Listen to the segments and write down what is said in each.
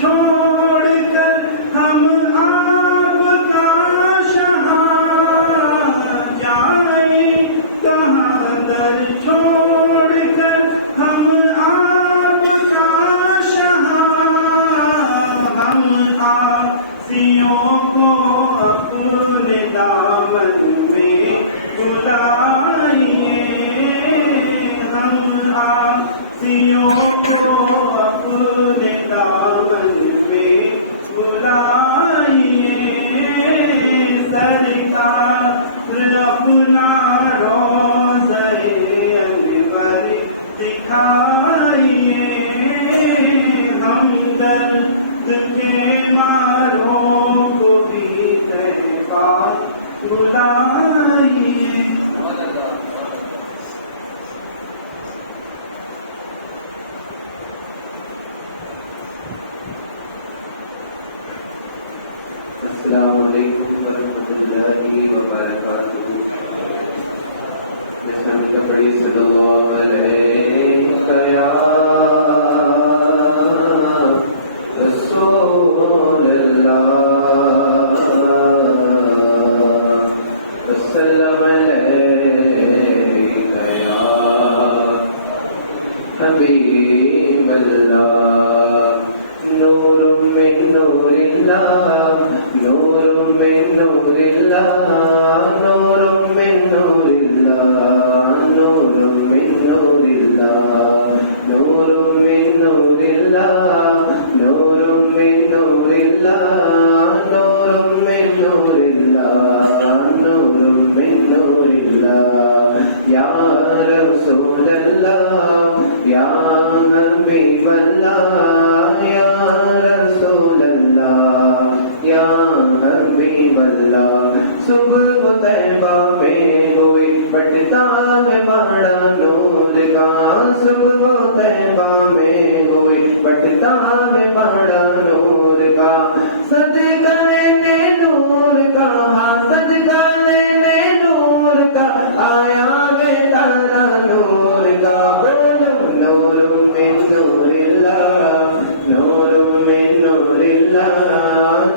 چھوڑ کر ہم آپ کا شہاں جائیں کہاں، در چھوڑ کر ہم آپ کا شہاں، ہم عاصیوں کو اپنے دامن میں بلائیے، ہم عاصیوں کو اپنے دامن میں بلائیے، سرکار اپنا روضہ انور دکھائیے، ہم درد کے ماروں کو بھی طیبہ بلائیے۔ السلام علیکم ورحمۃ اللہ وبرکاتہ۔ بڑی صلی اللہ علیہ یا رسول اللہ وسلم علیک یا حبیب اللہ، نور من نور اللہ، نور من نور اللہ، نور من نور اللہ، نور من نور اللہ، نور من نور اللہ، نور من نور اللہ، نور من نور اللہ، نور من نور اللہ، یا رسول اللہ، یا حبیب اللہ، یا رسول اللہ، یا حبیب اللہ۔ صبح طیبہ میں ہوئی بٹتا ہے بڑا نور کا، صبح طیبہ میں ہوئی بٹتا ہے بڑا نور کا، صدقہ لینے نور کا، صدقہ لینے نور کا، آیا ہے تارا نور کا، بولو نور من نور اللہ، نور من نور اللہ،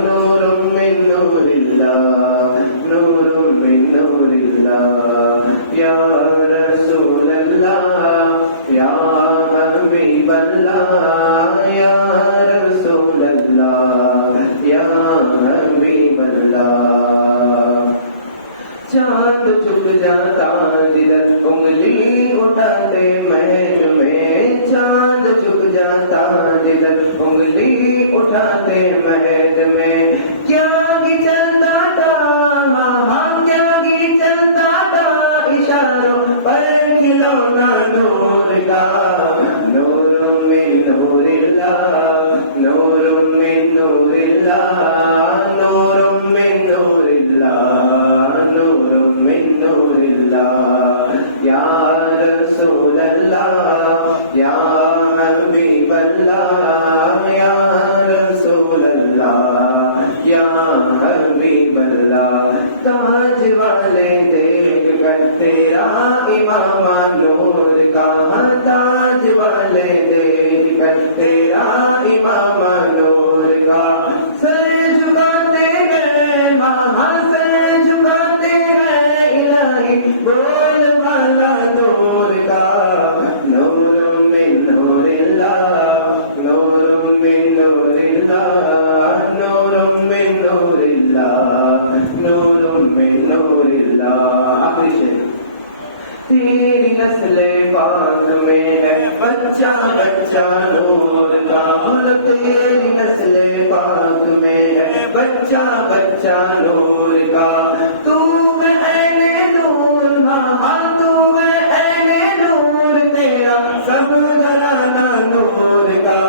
نور من نور اللہ، نور من نور اللہ، یا رسول اللہ، یا حبیب اللہ، یا رسول اللہ، یا حبیب اللہ۔ چاند جھک جاتا جدھر انگلی اٹھاتے مہر میں، چاند جھک جاتا جدھر انگلی اٹھاتے مہر میں، کیا گی چلتا تھا، ہاں کیا گی چلتا تھا، اشاروں پر کھلونا نور کا، نور من نور اللہ، نور من نور اللہ، نور من نور اللہ، نور من نور اللہ، یا رسول اللہ، یا حبیب اللہ، یا رسول اللہ، یا حبیب اللہ۔ تاج والے دیکھ کر تیرا امامہ نور کا، تاج والے دیکھ کر تیرا امامہ نور کا، سر جھکاتے ہیں وہاں، سر جھکاتے ہیں الہی بول والا نور کا، نور من نور اللہ، نور من نور اللہ، نور من نور اللہ، نور من نور اللہ۔ آخری شعر، تیری نسل پاک میں ہے بچہ بچہ نور کا، تیری نسل پاک میں ہے بچہ بچہ نور کا، تو ہے اہل نور، ہاں تو ہے اہل نور، تیرا سب گھرانہ نور کا،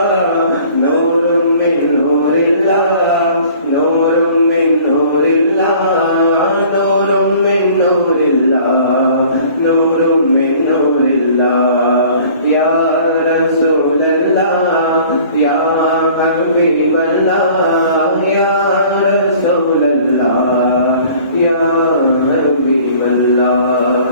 نور من نور اللہ، نور من نور اللہ، نور من نور اللہ، نور من نور اللہ، یا رسول اللہ، یا حبیب اللہ، یا رسول اللہ، یا حبیب اللہ۔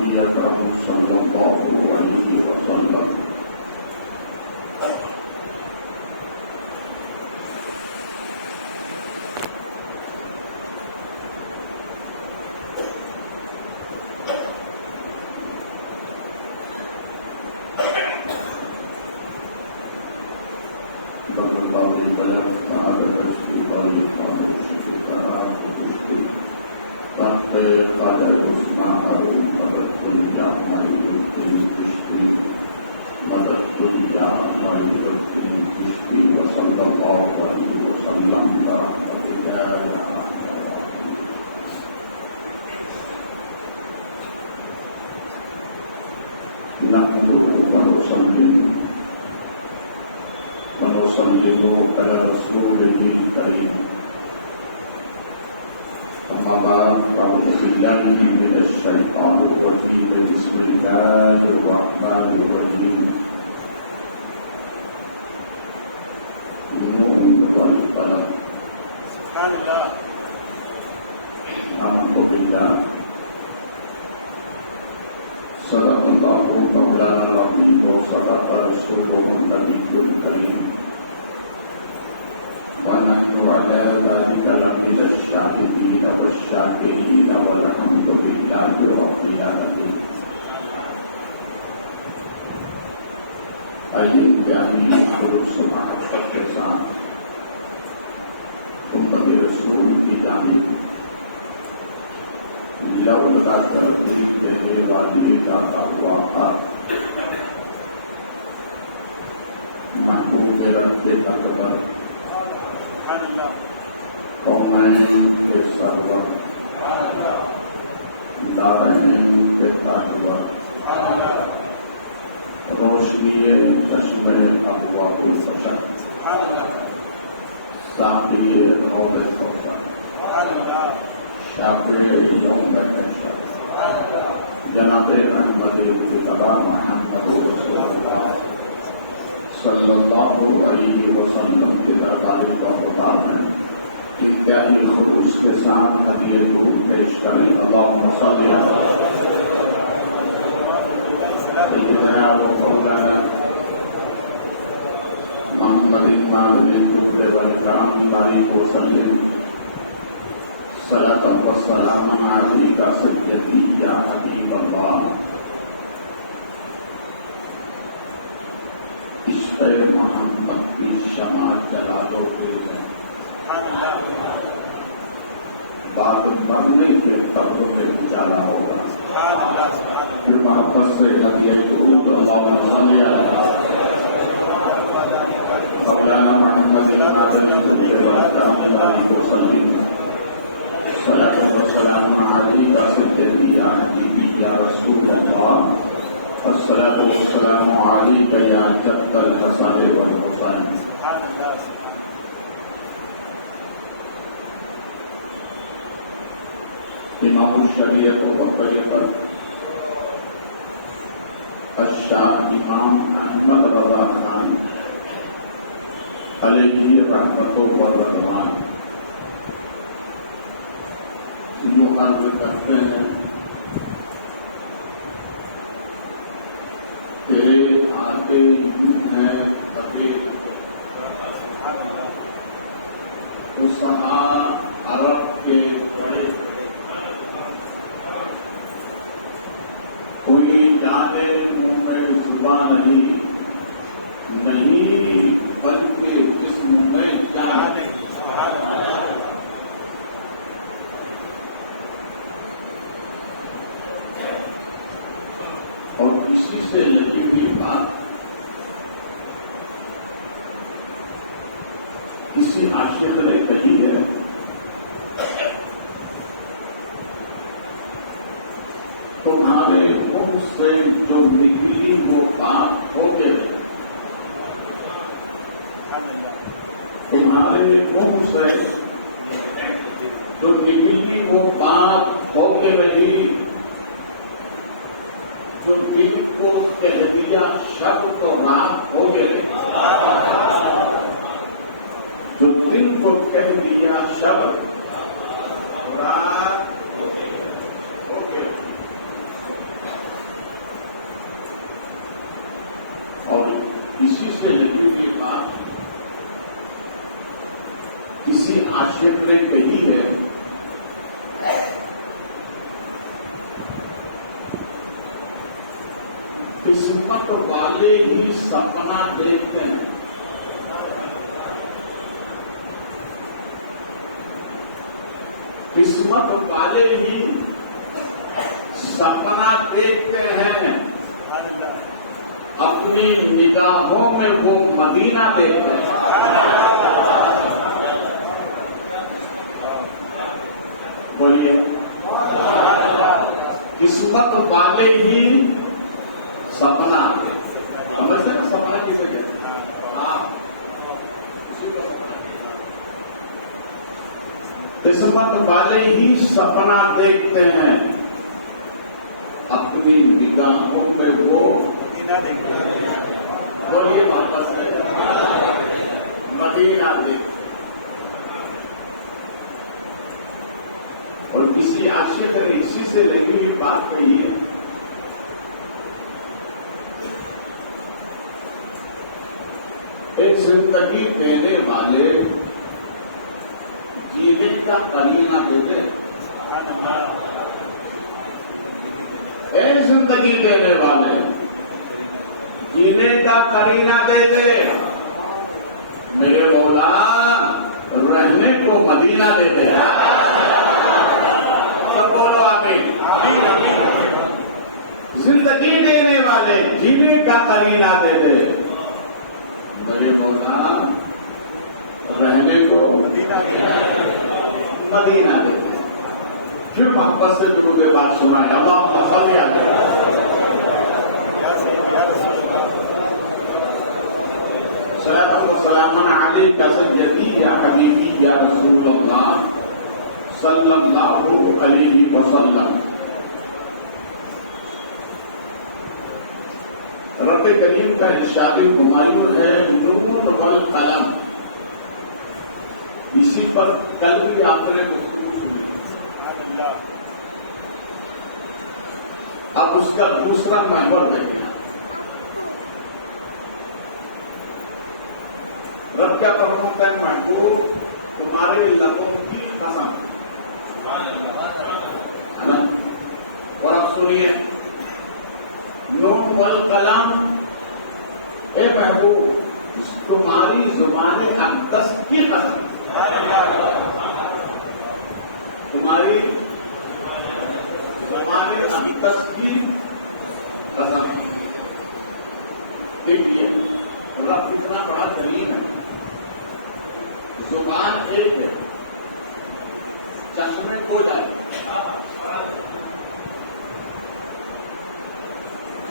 نبی اکرم صلی اللہ علیہ وسلم کسی عاشق نے کہی ہے قسمت والے ہی سپنا دیکھتے ہیں. قسمت والے ہی سپنا دیکھتے ہیں. اپنی نگاہوں میں وہ مدینہ دیکھتے ہیں. بولیے قسمت والے ہی سپنا. سمجھتے ہیں سپنا کسے کہتے ہیں؟ قسمت والے ہی سپنا دیکھتے ہیں. اپنی نگاہوں پہ وہ مدینہ دیکھتے ہیں. بولیے واپس مدینہ دیکھتے. اور کسی عاشق نے اسی سے لگی ہوئی بات کہی ہے. ایک زندگی دینے والے جینے کا قرینہ دے دے. ایک زندگی دینے والے جینے کا قرینہ دے دے. میرے مولا رہنے کو مدینہ دے دے. سب بولو آمین. زندگی دینے والے جینے کا قرینہ دے دے. میرے مولا رہنے کو مدینہ دے دے. پھر محبت سے تمہیں بات سنا ہے. اللہم صلی علی سلام علیک سیدی یا حبیبی یا رسول اللہ صلی اللہ علیہ وسلم. رب کریم کا ارشاد ہمایوں ہے نور والقلم. اسی پر کل بھی آپ نے اب اس کا دوسرا محور دیکھنا. رب کیا فرماتا ہے محبوب تمہارے لبوں کی قسم. اور آپ سنیے نون والقلم. اے محبوب تمہاری زبان اقدس کی قسم. تمہاری زبان اقدس کی قسم. دیکھیے رب اتنا بڑا دلیل ہے. زبان ایک ہے چشمے کو جانے.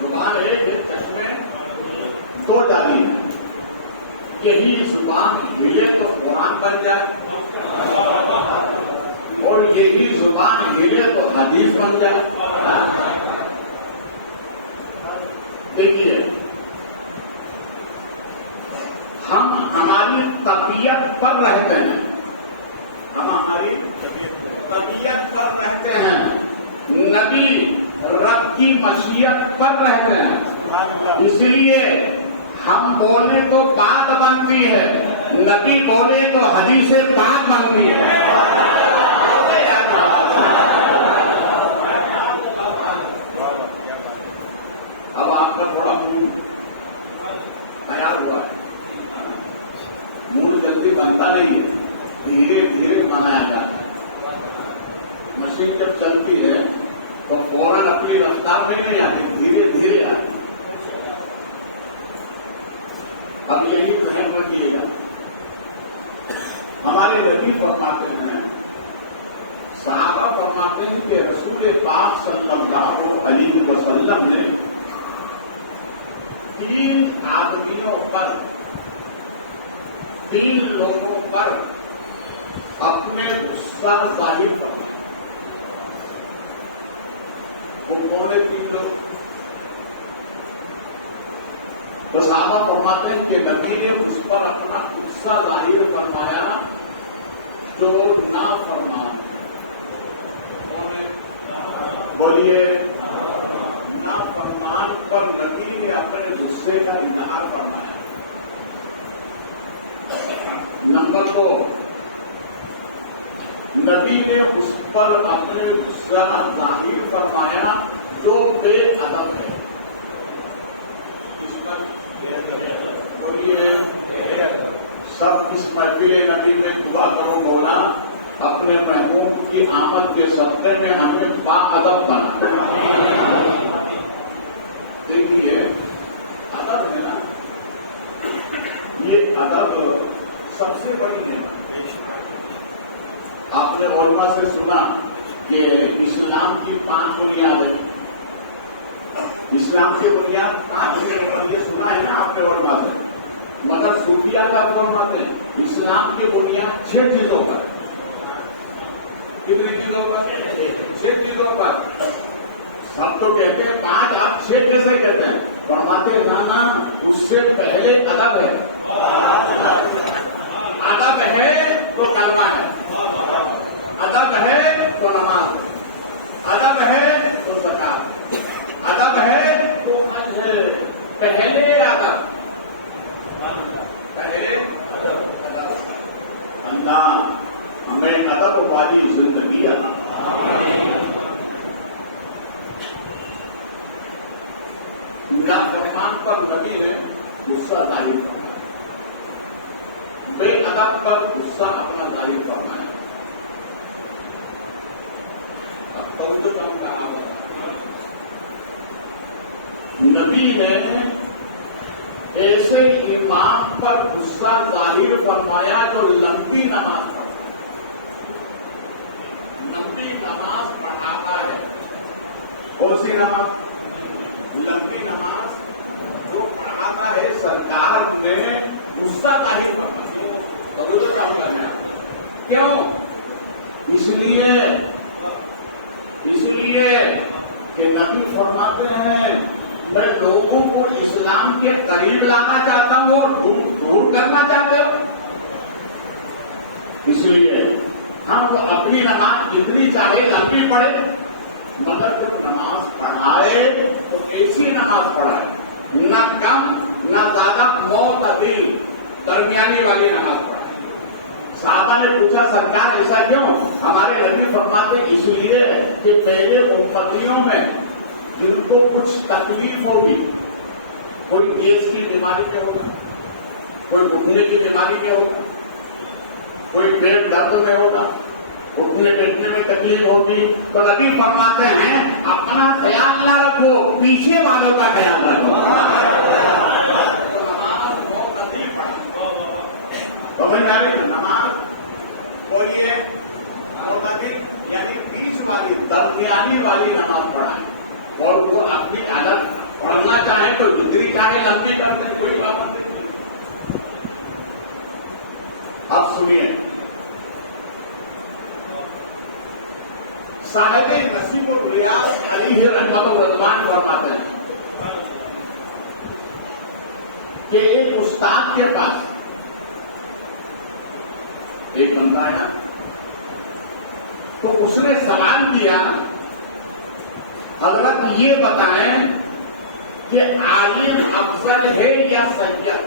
زبان ایک ہے چشمے دو ڈالی. یہی زبان ہلے تو قرآن بن جائے اور یہی زبان ہلے تو حدیث بن جائے. دیکھیے ہم ہماری طبیعت پر رہتے ہیں. ہماری طبیعت پر رہتے ہیں. نبی رب کی مشیت پر رہتے ہیں. اس لیے ہم بولے تو بات بنتی ہے. نبی بولے تو حدیث پاک بنتی ہے. اب آپ کا تھوڑا منہ تیار ہوا ہے. منہ جلدی بنتا نہیں ہے. دھیرے دھیرے بنایا جاتا ہے. مشین جب چلتی ہے تو فوراً اپنی رفتار میں نہیں آتی. دھیرے دھیرے آتی. اب یہی ذہن رکھیے گا. ہمارے نبی فرماتے ہیں صحابہ فرماتے ہیں کہ رسول پاک صلی اللہ علیہ وسلم نے 3 آدمیوں پر 3 لوگوں پر اپنے غصہ ظاہر کیا. وہ کون ہے 3 لوگ؟ تو صحابہ فرماتے ہیں کہ نبی نے اس پر اپنا غصہ ظاہر فرمایا جو نافرمان. بولیے نافرمان پر نبی نے اپنے غصے کا اظہار فرمایا. نمبر 2 نبی نے اس پر اپنے غصہ ظاہر فرمایا جو بے ادب ہے. سب اس محفل نبی میں دعا کرو مولا اپنے محبوب کی آمد کے صدقے میں ہمیں با ادب بنا. دیکھیے ادب ہے نا، یہ ادب سب سے بڑی ہے. آپ نے علماء سے سنا کہ اسلام کی 5 بنیادیں، اسلام کی بنیاد 5 یہ سنا ہے نا آپ نے علماء سے. مگر صوفیہ کا فرماتے ہیں اسلام کی بنیاد 6 چیزوں پر. کتنی چیزوں پر؟ 6 چیزوں پر. سب تو کہتے ہیں 5، آپ 6 کیسے کہتے ہیں؟ فرماتے ہیں نانا اس سے پہلے ادب ہے. ادب ہے تو کلمہ ہے، ادب ہے تو نماز ہے، ادب ہے تو زکات، ادب ہے تو پہلے ادب. اللہ ہمیں ادب والی زندگی رحمان پر نبی نے غصہ ظاہر فرمایا، بے ادب پر غصہ اپنا ظاہر فرمایا. نبی نے ایسے امام پر غصہ ظاہر فرمایا جو لمبی نماز پڑھاتا ہے. کون سی نماز؟ لمبی نماز جو پڑھاتا ہے. سرکار نے غصہ ظاہر فرمایا. ضرورت کیا کرنا ہے؟ کیوں؟ اس لیے کہ نبی فرماتے ہیں میں لوگوں کو اسلام کے قریب لانا چاہتا ہوں اور دور کرنا چاہتے ہو. اس لیے ہم اپنی نماز جتنی چاہے لمبی پڑھے، مگر جب نماز پڑھائے تو ایسی نماز پڑھائے نہ کم نہ زیادہ، معتدل درمیانی والی نماز پڑھائے. صحابہ نے پوچھا سرکار ایسا کیوں؟ ہمارے نبی فرماتے اس لیے کہ میرے امتیوں میں جن کو کچھ تکلیف ہوگی، کوئی گیس کی بیماری میں ہوگا، کوئی گھٹنے کی بیماری میں ہوگا، کوئی پیٹ درد میں ہوگا، اٹھنے بیٹھنے میں تکلیف ہوگی، تو نبی فرماتے ہیں اپنا خیال نہ رکھو، پیچھے والوں کا خیال رکھو. نماز بولیے یعنی بیچ والی درمیانی والی نماز پڑھائے، اور وہ اپنی عادت پڑھنا چاہے تو جتنی چاہے لمبی کر دیں، کوئی بات نہیں. اب سنیے صاحب نصیب الیاس علیہ رحمۃ الرحمان فرماتے ہیں کہ ایک استاد کے پاس ایک بندہ آیا تو اس نے سوال کیا حضرت یہ بتائیں کہ عالم افضل ہے یا سید؟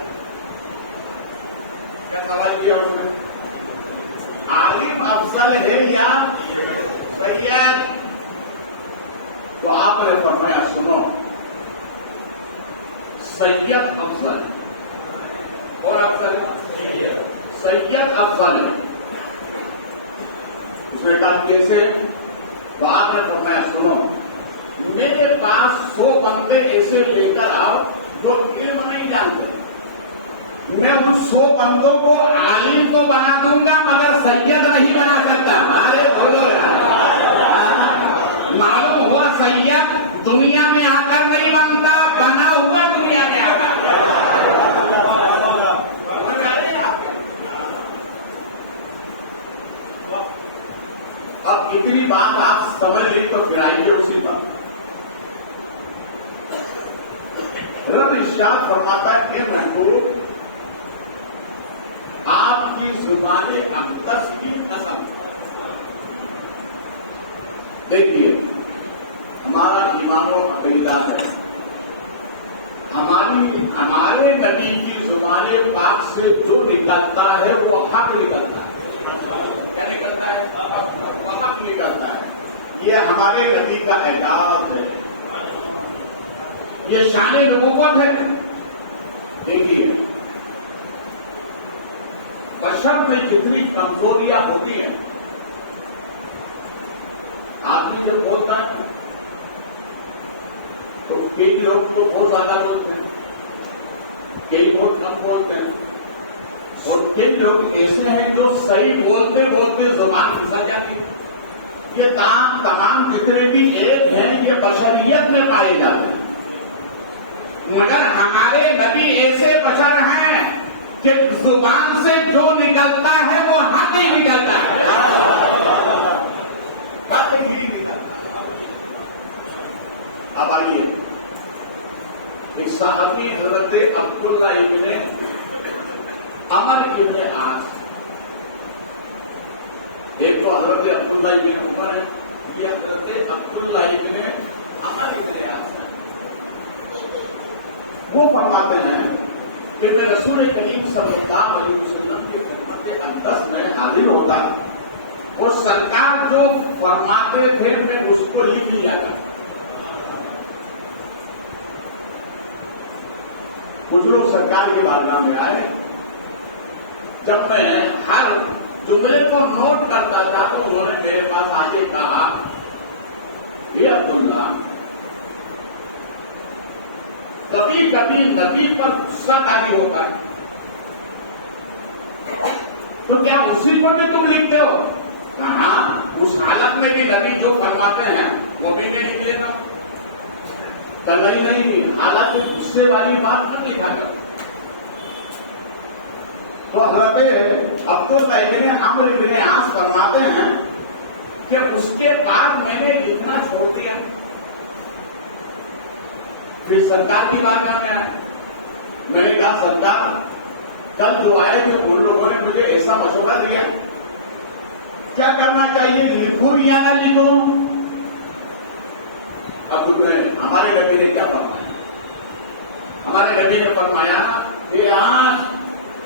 کیا سوال کیا اس نے؟ عالم افضل ہے یا سید؟ تو آپ نے فرمایا سنو، سید افضل. کون افضل ہے؟ سید افضل ہے. اس نے کہا کیسے؟ تو آپ نے فرمایا سنو، میرے پاس 100 بندے ایسے لے کر آؤ جو علم نہیں جانتے، میں ان 100 بندوں کو عالم تو بنا دوں گا مگر سید نہیں بنا سکتا. ارے بولو یار، معلوم ہوا سید دنیا میں آ کر نہیں بنتا، بنا ہوا دنیا میں آ کر. اب اتنی بات آپ سمجھ لیں تو پھر آئیے اسی بات. رب ارشاد فرماتا ہے کہ محبوب آپ کی زبان اقدس کی قسم. دیکھیے ہمارا ایمان و عقیدہ ہے، ہمارے نبی کی زبان پاک سے جو نکلتا ہے وہ حق نکلتا ہے. کیا نکلتا ہے؟ ہمارے نبی کا اعجاز ہے، یہ شان نبوت ہے. دیکھیے بشر میں جتنی کمزوریاں ہوتی ہیں، آدمی جب بولتا ہے تو کئی لوگ تو بہت زیادہ بولتے ہیں، کئی بہت کم بولتے ہیں، اور کئی لوگ ایسے ہیں جو صحیح بولتے بولتے زبان پھسل جاتی ہے. یہ تمام جتنے بھی ایک ہیں یہ بشریت میں پائے جاتے ہیں، مگر ہمارے نبی ایسے بشر ہیں کہ زبان سے جو نکلتا ہے وہ حق ہی نکلتا ہے. اب آئیے ایک صحابی حضرت عبداللہ ابن عمر ابن عاص، ایک تو حضرت عبداللہ ابن عمر ہے، یہ حضرت عبداللہ ابن عمر ابن عاص ہے. وہ فرماتے ہیں کہ میں رسول کریم صلی اللہ علیہ وسلم کی خدمت اقدس میں حاضر ہوتا اور سرکار جو فرماتے تھے میں اس کو لکھ لیا تھا. کچھ لوگ سرکار کی بارگاہ میں آئے، جب میں ہر جملے کو نوٹ کرتا تھا تو انہوں نے میرے پاس آ کے کہا کہ عبداللہ کبھی کبھی نبی پر غصہ طاری ہوتا ہے، تو کیا اسی کو بھی تم لکھتے ہو؟ کہا اس حالت میں بھی نبی جو فرماتے ہیں وہ بھی نہیں لکھ لیتا. کرنا ہی نہیں، حالت غصے والی بات نہ لکھا کر. تو حضرت عبداللہ ابن عمر ابن عاص فرماتے ہیں کہ اس کے بعد میں نے لکھنا چھوڑ دیا. پھر سرکار کی بات میں آیا، میں نے کہا سرکار کل جو آئے تھے ان لوگوں نے مجھے ایسا مشورہ دیا، کیا کرنا چاہیے، لکھوں یا نہ لکھوں؟ اب ہمارے نبی نے کیا فرمایا؟ ہمارے نبی نے فرمایا کہ آج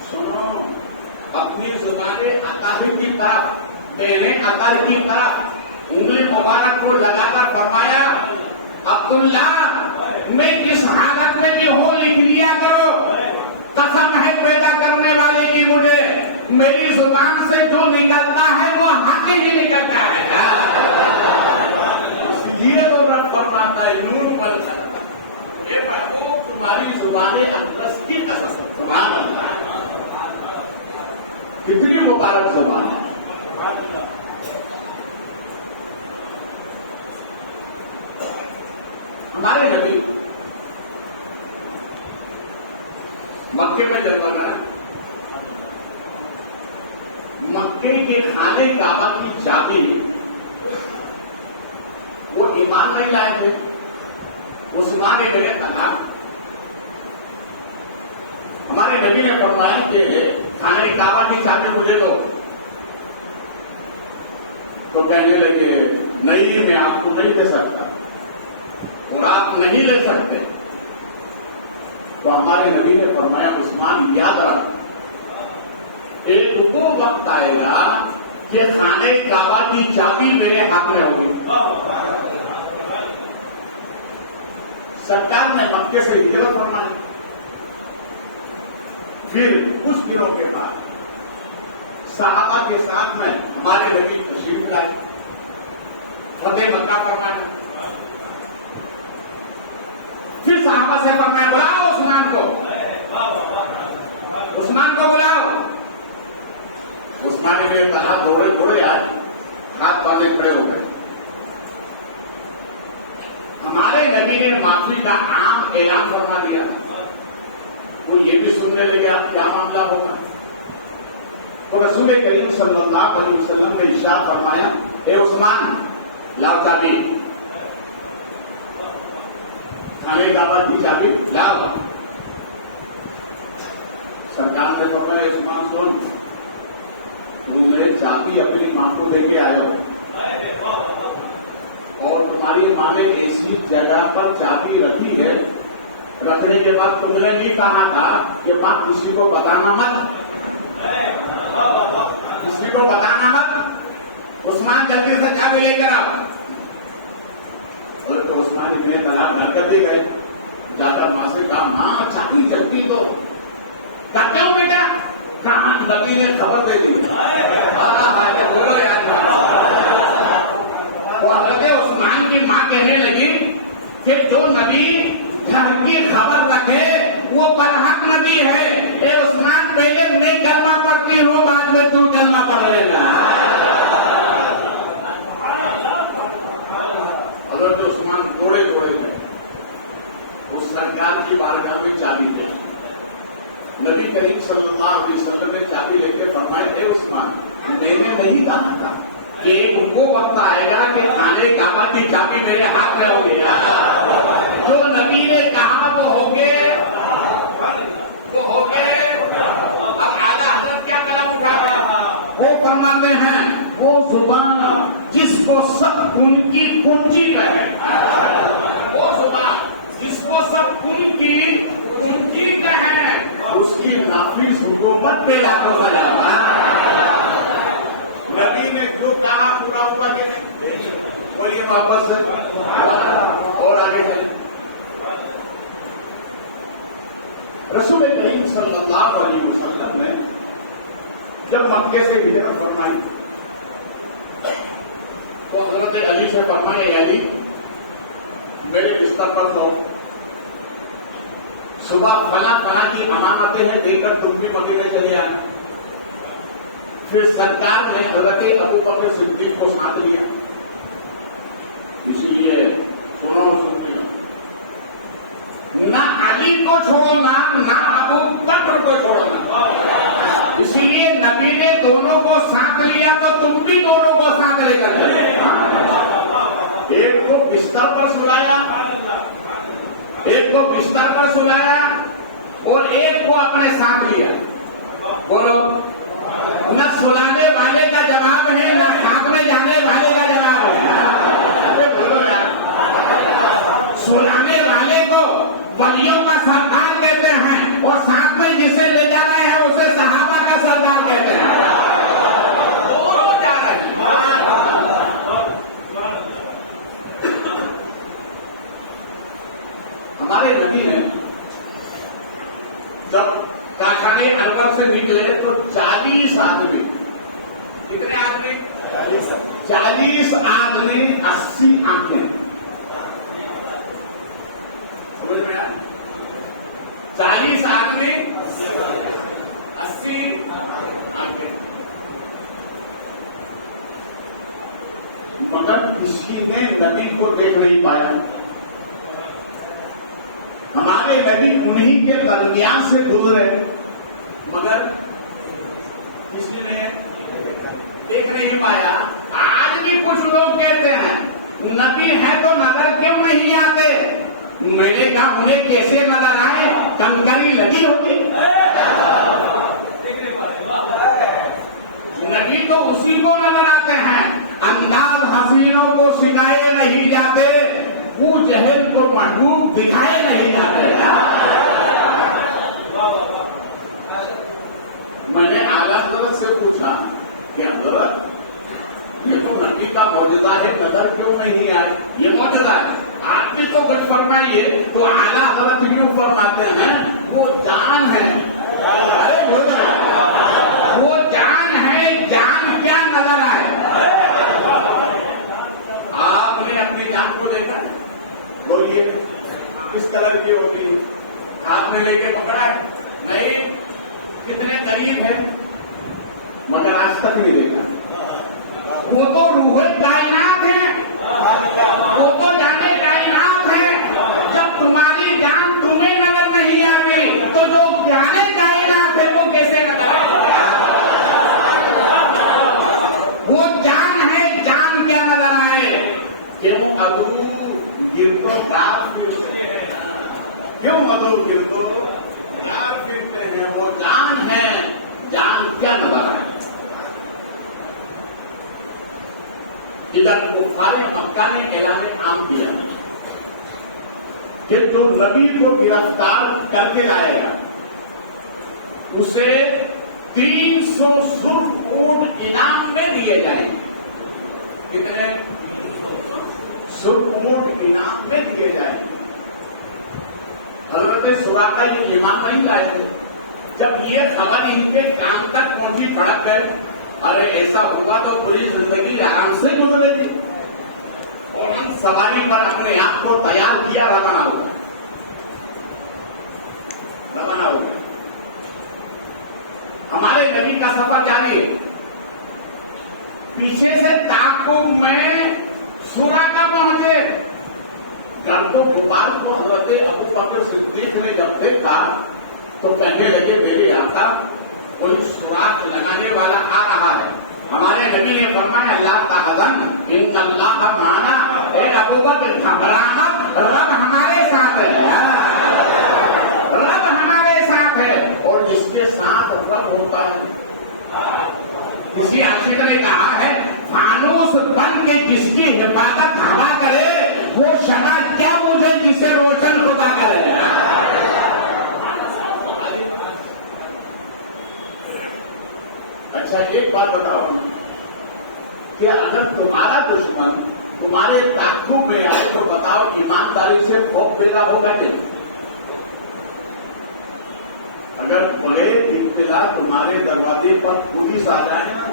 سنو، اپنی زبان عطار کی طرف پہلے عطار کی طرف انگلی مبارک کو لگا کر فرمایا عبداللہ میں کس حالت میں بھی ہوں لکھ لیا کرو، قسم ہے پیدا کرنے والے کی مجھے میری زبان سے جو نکلتا ہے وہ حق ہی نکلتا ہے. یہ تو رب فرماتا ہے نور بن جاتا ہے، یہ محبوب تمہاری زبان اقدس کی قسم. سبحان اللہ، کتنی مبارک زبان ہے. ہمارے نبی مکے میں جب بنا، مکے کے خانے کعبہ کی چابی وہ ایمان نہیں لائے تھے، عثمان ابن طلحہ. ہمارے نبی نے فرمایا کہ خانے کعبہ کی چابی مجھے دو، تو کہنے لگے نہیں میں آپ کو نہیں دے سکتا اور آپ نہیں لے سکتے. تو ہمارے نبی نے فرمایا عثمان یاد رکھ، ایک وہ وقت آئے گا کہ خانے کعبہ کی چابی میرے ہاتھ میں ہوگی. سرکار نے مکے سے ہجرت فرمائی. پھر کچھ دنوں کے بعد صحابہ کے ساتھ میں ہمارے نبی تشریف لائے، فتح مکہ فرمایا. پھر صحابہ سے فرمایا بلاؤ عثمان کو، عثمان کو بلاؤ. عثمان نے کہا تھوڑے تھوڑے آج ہاتھ باندھے کھڑے ہو گئے. ہمارے نبی نے معافی کا عام اعلان فرما دیا. وہ یہ بھی سننے لگے آپ کیا معاملہ ہوگا. تو رسول کریم صلی اللہ علیہ وسلم نے ارشاد فرمایا اے عثمان لاؤ چابی، خانے کعبہ کی چابی لاؤ. سرکار نے فرمایا عثمان سن، تم میرے چابی اپنی ماں کو دے کے آئے ہو اور تمہاری ماں نے ایسی جگہ پر چابی رکھی ہے، رکھنے کے بعد تم نے نہیں کہا تھا کہ ماں کسی کو بتانا مت، کسی کو بتانا مت. عثمان جلدی سے چابی لے کر آؤ. عثمان ابن طلحہ گھر کرتے گئے. دادا ماں سے کہا ماں چاندی جلتی تو کیوں بیٹا؟ کہاں نبی نے خبر دے دی. بولو یار. اور حضرت عثمان کی ماں کہنے لگی کہ جو نبی گھر کی خبر رکھے وہ برحق نبی ہے. اے عثمان پہلے میں کلمہ پڑھتی ہوں بعد میں تو کلمہ پڑھ لینا. حضرت عثمان تھوڑے گئے اس سرکار کی بارگاہ میں چابی دے. نبی کریم صلی اللہ علیہ وسلم نے چابی لے کے فرمایا اے عثمان میں نے نہیں کہا تھا کہ وہ وقت آئے گا کہ خانے کعبہ کی چابی میرے ہاتھ میں ہوگی. جو نبی نے کہا وہ ہو گئے. اب اعلیٰ حضرت کیا قلم اٹھا وہ فرماتے ہیں وہ زبان جس کو سب کن کی کنجی کہے. وہ زبان جس کو سب کن کی کنجی کہے اس کی نافذ حکومت پہ لاگو کرا. نبی نے جو کہا پورا ہوگا کہ نہیں. بولیے واپس اور آگے چلیں. رسول کریم صلی اللہ علیہ وسلم نے جب مکے سے ہجرت فرمائی تو حضرت علی سے فرمائے علی میرے بستر پر سو. صبح فلاں کی امانتیں ہیں دے کر تم بھی مدینے چلے آنا. پھر سرکار نے حضرت ابو بکر صدیق کو ساتھ لیا. اسی لیے نہ علی کو چھوڑنا نہ ابو بکر کو چھوڑنا. اسی لیے نبی نے دونوں کو ساتھ لیا تو تم بھی دونوں کو ساتھ لے کر ایک کو بستر پر سلایا اور ایک کو اپنے ساتھ لیا. بولو نہ سلانے والے کا جواب ہے نہ ساتھ میں جانے والے کا جواب ہے. بولو سلانے والے کو ولیوں کا سردار کہتے ہیں اور ساتھ میں جسے لے جانا ہے اسے صحابہ کا سردار کہتے ہیں. دونوں جا رہے ہیں. ہمارے نبی نے جب کاشان انور سے نکلے تو 40 آدمی. کتنے آدمی؟ 40 آدمی 80 آنکھیں. 40 آدمی 80 آنکھیں. مگر کسی نے نبی کو دیکھ نہیں پایا. ہمارے نبی انہی کے درمیان سے گزرے مگر کسی نے دیکھ نہیں پایا. آج بھی کچھ لوگ کہتے ہیں نبی ہے تو نظر کیوں نہیں آتے. میں نے کہا انہیں کیسے نظر آئے؟ کنکری لگی ہوگی. نبی تو اسی کو نظر آتے ہیں. انداز حسینوں کو سکھائے نہیں جاتے وہ جہل کو محبوب دکھائے نہیں جاتے. میں نے اعلیٰ حضرت سے پوچھا کہ حضرت یہ تو نبی کا معجزہ ہے نظر کیوں نہیں آئے؟ یہ معجزہ ہے. آپ بھی تو کچھ فرمائیے. تو اعلیٰ حضرت کیوں فرماتے ہیں وہ جان ہے. ارے وہ جان ہے. جان کیا نظر آئے؟ آپ نے اپنی جان کو دیکھا ہے؟ بولیے کس طرح کی ہوتی ہے؟ ہاتھ میں لے کے پکڑا ہے نہیں. کتنے قریب ہے مگر آج تک نہیں دیکھا. وہ تو روح کائنات ہے. وہ تو جانے کائنات ہے. جب تمہاری جان تمہیں نظر نہیں آتی تو جو جانے کائنات ہے وہ کیسے نظر آئے؟ وہ جان ہے. جان کیا نظر آئے؟ کیوں ادو گردوں رات پھرتے ہیں. کیوں ادو گردوں یار پھرتے ہیں. وہ جان ہے. جان کیا نظر آئے؟ ادھر کفار مکہ نے اعلان عام کیا کہ جو نبی کو گرفتار کر کے لائے گا اسے 300 سرخ اونٹ انعام میں دیے جائیں گے. کتنے سرخ اونٹ انعام میں دیے سورا کا یہ ایمان نہیں لائے تھے. جب یہ خبر ان کے کام تک پہنچی پڑک گئے, ارے ایسا ہوگا تو پوری زندگی آرام سے گزرے گی. اور ہم سواری پر اپنے آپ کو تیار کیا, روانہ ہو گئے. ہمارے نبی کا سفر جاری ہے. پیچھے سے تعاقب میں سورا کا پہنچے. گھر کو غبار کو حضرت ابو بکر صدیق نے جب دیکھا تو کہنے لگے میرے آقا کوئی سوراخ لگانے والا آ رہا ہے. ہمارے نبی نے فرمایا اللہ تحزن ان اللہ معنا, اے ابو بکر گھبرانا, رب ہمارے ساتھ ہے, رب ہمارے ساتھ ہے. اور جس کے ساتھ رب ہوتا ہے, کسی عاشق نے کہا ہے فانوس بن کے جس کی حفاظت ہوا کرے وہ شمع کیا مجھے جسے روشن خدا کرے. اچھا ایک بات بتاؤ کہ اگر تمہارا دشمن تمہارے تعاقب میں آئے تو بتاؤ ایمانداری سے خوف پیدا ہوگا نہیں؟ اگر بڑے اطلاع تمہارے دروازے پر پولیس آ جائے نا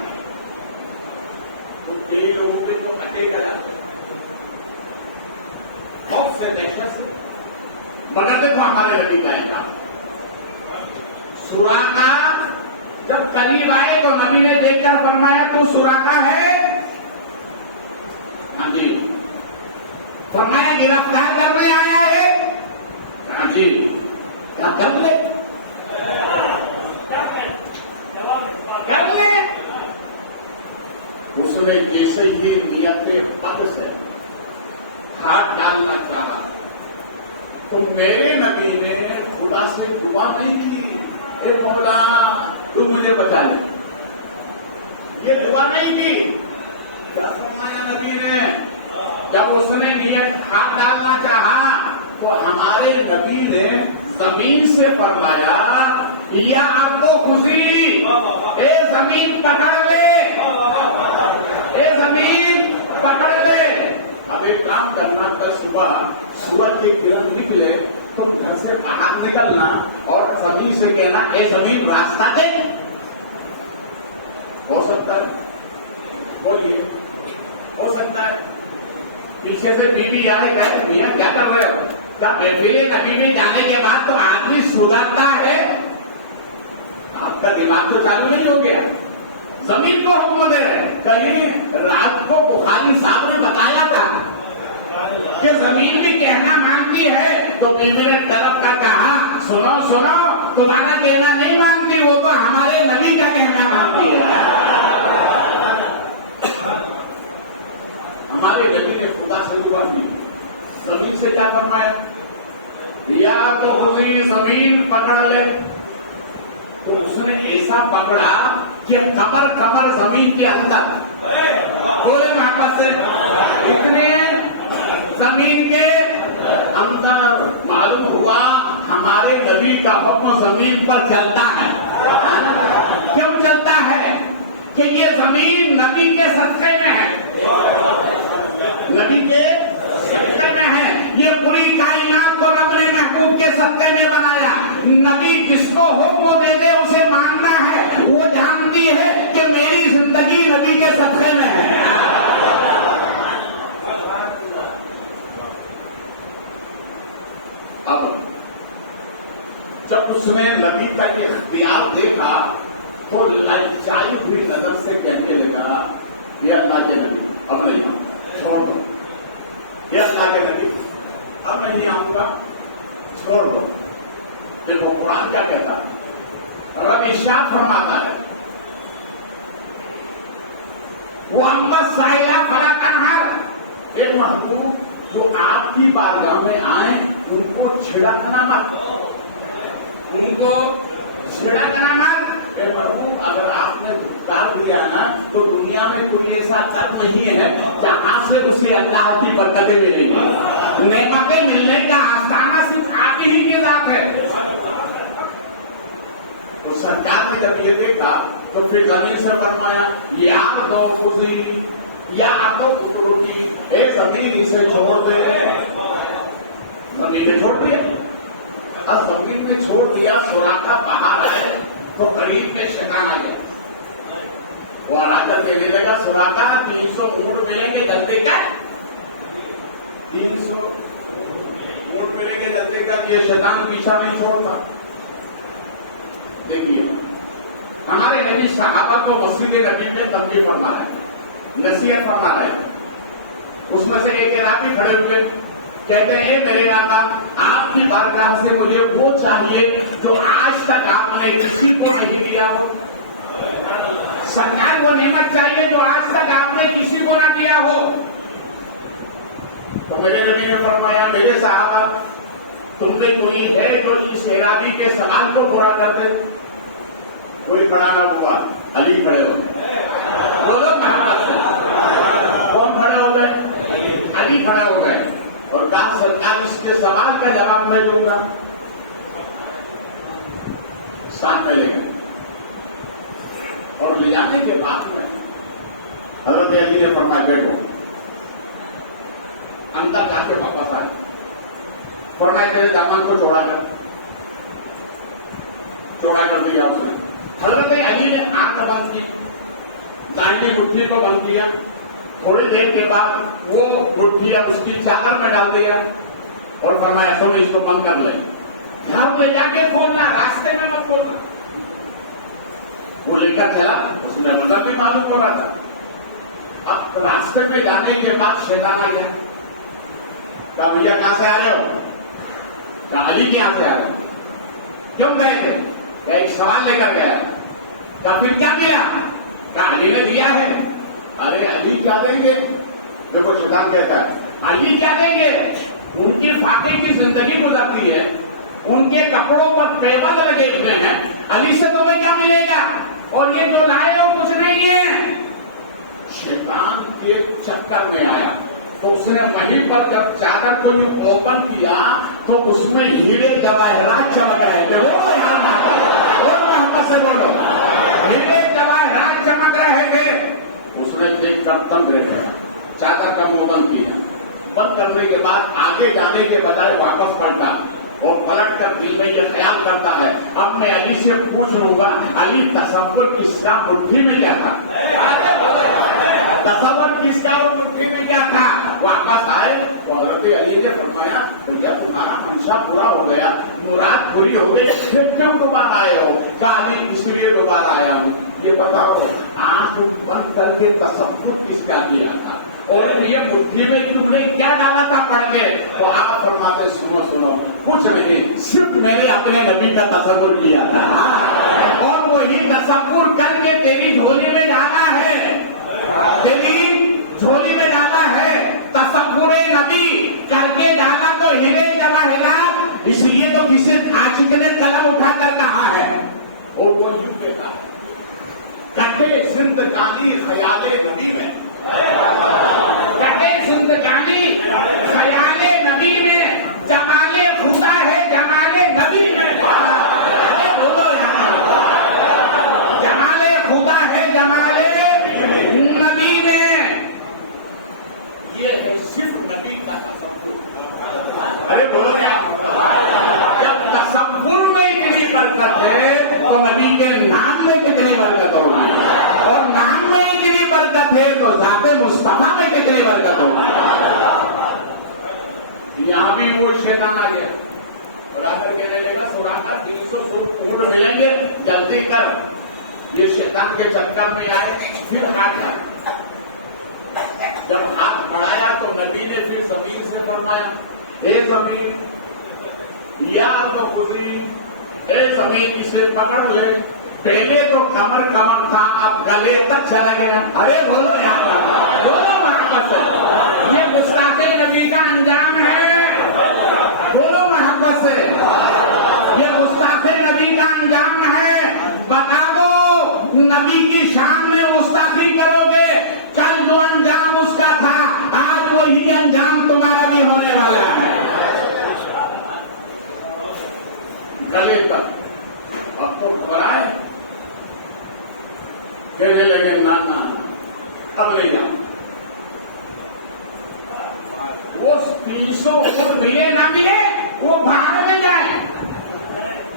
تو کئی لوگوں کے جو اٹے کرا خوف سے دہشت سے. مگر دیکھو ہمارے نبی کا کام, سوراخا جب قریب آئے تو نبی نے دیکھ کر فرمایا تو سوراخا ہے؟ ہاں جی. فرمایا گرفتار کرنے آیا ہے؟ ہاں جی. کیا کر لے اس نے جیسے یہ نیت پد سے ہاتھ ڈالنا چاہا تو میرے نبی نے خدا سے دعا نہیں کی اے مولا تو مجھے بچا لے, یہ دعا نہیں کی. کیا فرمایا نبی نے جب اس نے نیت ہاتھ ڈالنا چاہا تو ہمارے نبی نے زمین سے فرمایا یا اب تو خوشی, اے زمین پکڑ لے, اے زمین پکڑ لے. اب ایک کام کرنا, کل صبح سورج کی کرن نکلے تو گھر سے باہر نکلنا اور زمین سے کہنا اے زمین راستہ دے. ہو سکتا ہے, بولیے, ہو سکتا ہے. پیچھے سے بی بی آئے کہ میاں کیا کر رہے ہو؟ کیا محفل نبی میں جانے کے بعد تو آدمی سدھرتا ہے؟ آپ کا دماغ تو چالو نہیں ہو گیا. زمین کو حکم دے رہے. کہیں رات کو بخاری صاحب نے بتایا تھا کہ زمین بھی کہنا مانگتی ہے تو بیوی نے طرف کا کہا سنو سنو تمہارا کہنا نہیں مانگتی, وہ تو ہمارے نبی کا کہنا مانگتی ہے. ہمارے نبی نے خدا سے دعا کی, زمین سے کیا فرمایا یا تو خودی زمین پکڑ لے. تو اس نے ایسا پکڑا کہ کمر زمین کے اندر پورے واپس سے اتنے زمین کے اندر. معلوم ہوا ہمارے نبی کا حکم زمین پر چلتا ہے. کیوں چلتا ہے؟ کہ یہ زمین نبی کے صدقے میں ہے, نبی کے صدقے میں ہے. یہ پوری کائنات کو رب نے محبوب کے صدقے میں بنایا. نبی جس کو حکم دے دے اسے ماننا ہے. وہ جانتی ہے کہ میری زندگی نبی کے صدقے میں ہے. اب جب اس نے نبی کا یہ اختیار دیکھا تو للچائی ہوئی نظر سے کہنے لگا یہ اللہ کے نبی اب نہیں چھوڑ دو, یہ اللہ کے نبی اب نہیں آؤں گا, چھوڑ دو. دیکھو قرآن کیا کہتا ہے, رب ارشاد فرماتا ہے وہ امت سائلہ فلا تنہر. ایک محبوب جو آپ کی بارگاہ میں آئیں ان کو چھڑکنا مت, ان کو چھڑکنا مت. اے محبوب اگر آپ نے اتار دیا نا تو دنیا میں کوئی ایسا کر نہیں ہے جہاں سے اسے اللہ کی برکتیں ملیں گی. نعمتیں ملنے کا آستانہ صرف آپ ہی کے ساتھ ہے. تو سرکار نے جب یہ دیکھا تو پھر زمین سے فرمایا یا تو خودی یا تو خودی, اے زمین اسے چھوڑ دے. زمین نے چھوڑ دیا. اور زمین میں چھوڑ دیا. سوراخا باہر آئے تو قریب میں شیطان آ گیا. وہ آ کر کے کہنے لگا سوراخا 300 اونٹ ملیں گے جلدی کیا 300 اونٹ ملیں گے جلدی کا. یہ شیطان پیچھا نہیں چھوڑتا. دیکھیے ہمارے نبی صحابہ کو مسجد نبی میں تبلیغ فرما ہے, نصیحت فرما ہے. اس میں سے ایک راوی کھڑے ہوئے کہتے ہیں اے میرے آقا آپ کی بارگاہ سے مجھے وہ چاہیے جو آج تک آپ نے کسی کو نہیں دیا ہو. سرکار وہ نعمت چاہیے جو آج تک آپ نے کسی کو نہ دیا ہو. تو میرے نبی نے فرمایا میرے صحابہ تم میں کوئی ہے جو اس اعرابی کے سوال کو پورا کر دے. کوئی کھڑا نہ ہوا. علی کھڑے ہو گئے. لوگ محمد سے کون کھڑے ہو گئے؟ علی کھڑے ہو گئے اور کہا سرکار اس کے سوال کا جواب میں دوں گا. ساتھ میں لے گئے اور لے جانے کے بعد میں حضرت علی نے فرمایا بیٹھو. اندر جا کے واپس آئے. فرمایا تیرے دامن کو چوڑا کر دیا اس نے. حضرت علی نے آنکھ بند کی, داہنی گٹھی کو بند کیا. تھوڑی دیر کے بعد وہ گٹھی اس کی چادر میں ڈال دیا اور فرمایا تم اس کو بند کر لیں. گھر لے جا کے کھولنا, راستے میں مت کھولنا. وہ لے کر چلا. اس میں وزن بھی معلوم ہو رہا تھا. اب راستے میں جانے کے بعد شیطان آ گیا. کہا بھیا کہاں سے آ رہے ہو؟ کہا علی کے یہاں سے آ رہے ہو. کیوں گئے تھے؟ ایک سوال لے کر گیا. کہا پھر کیا ملا؟ کہا علی نے دیا ہے. ارے علی کیا دیں گے؟ دیکھو شیطان کہتا ہے علی کیا دیں گے؟ ان کی فاقے کی زندگی گزرتی ہے, ان کے کپڑوں پر پیبند لگے ہوئے ہیں. علی سے تمہیں کیا ملے گا؟ اور یہ جو لائے ہو کچھ نہیں ہے. شیطان کے چکر میں آیا تو اس نے وہیں پر جب چادر کو یوں اوپن کیا تو اس میں ہیرے جواہرات چمک رہے تھے. وہ محبت سے بولو, ہیرے جواہرات چمک رہے تھے. اس نے دیکھ کر تنگ رہ گیا. چادر کا منہ بند کیا. بند کرنے کے بعد آگے جانے کے بجائے واپس پلٹا اور پلٹ کر دل میں یہ خیال کرتا ہے اب میں علی سے پوچھ لوں گا علی تصور کس کا مٹھی میں کیا تھا؟ تصور کس کا مٹھی میں کیا تھا؟ واپس آئے تو حضرت علی نے فرمایا کیا تمہارا منشا پورا ہو گیا, مراد پوری ہو گئی, پھر کیوں دوبارہ آئے ہو؟ کہا علی اس لیے دوبارہ آیا ہوں یہ بتاؤ آنکھ بند کر کے تصور کس کا کیا تھا اور یہ مٹھی میں تم نے کیا ڈالا تھا پڑھ کے؟ تو آپ فرماتے سنو کچھ نہیں, صرف میں نے اپنے نبی کا تصور کیا تھا اور وہی تصور کر کے تیری جھولی میں ڈالا ہے. تیری جھولی میں ڈالا ہے. تصور نبی کر کے ڈالا تو ہیرے جواہرات, اس لیے تو کسی عاشق نے قلم اٹھا کر کہا ہے اور وہ یوں کہتا کٹے زندگانی خیال نبی میں, کٹے زندگانی خیال نبی میں, جمال خدا ہے جمال نبی میں. بولو یار جمال خدا ہے جمال نبی میں. یہ صرف نبی کا ارے بولو کیا جب تصور میں اتنی برکت ہے تو نبی کے نام میں کتنی برکت ہوگی اور نام میں اتنی برکت ہے تو ذات مصطفیٰ میں کتنی برکت ہوگی. یہاں بھی وہ شیطان آ گیا بلا کر کہنے لگا سوراخا 300 اونٹ ملیں گے جلدی کر. یہ شیطان کے چکر میں آئے پھر ہاتھ جب ہاتھ بڑھایا تو نبی نے پھر زمین سے فرمایا اے زمین یار تو گزری, اے زمین اسے پکڑ لے. پہلے تو کمر تھا اب گلے تک چلا گیا. ارے بولو یار بولو محبت سے, یہ گستاخی نبی کا انجام ہے. بولو محبت سے, یہ گستاخی نبی کا انجام ہے. بتا دو نبی کی شان میں گستاخی کرو گے کل جو انجام اس کا تھا آج وہی انجام تمہارا بھی ہونے والا ہے. گلے تک اب تو گھبرائے کہنے لگے نانا اب لے جاؤ. وہ 300 اونٹ ملے نہ ملے وہ باہر میں جائے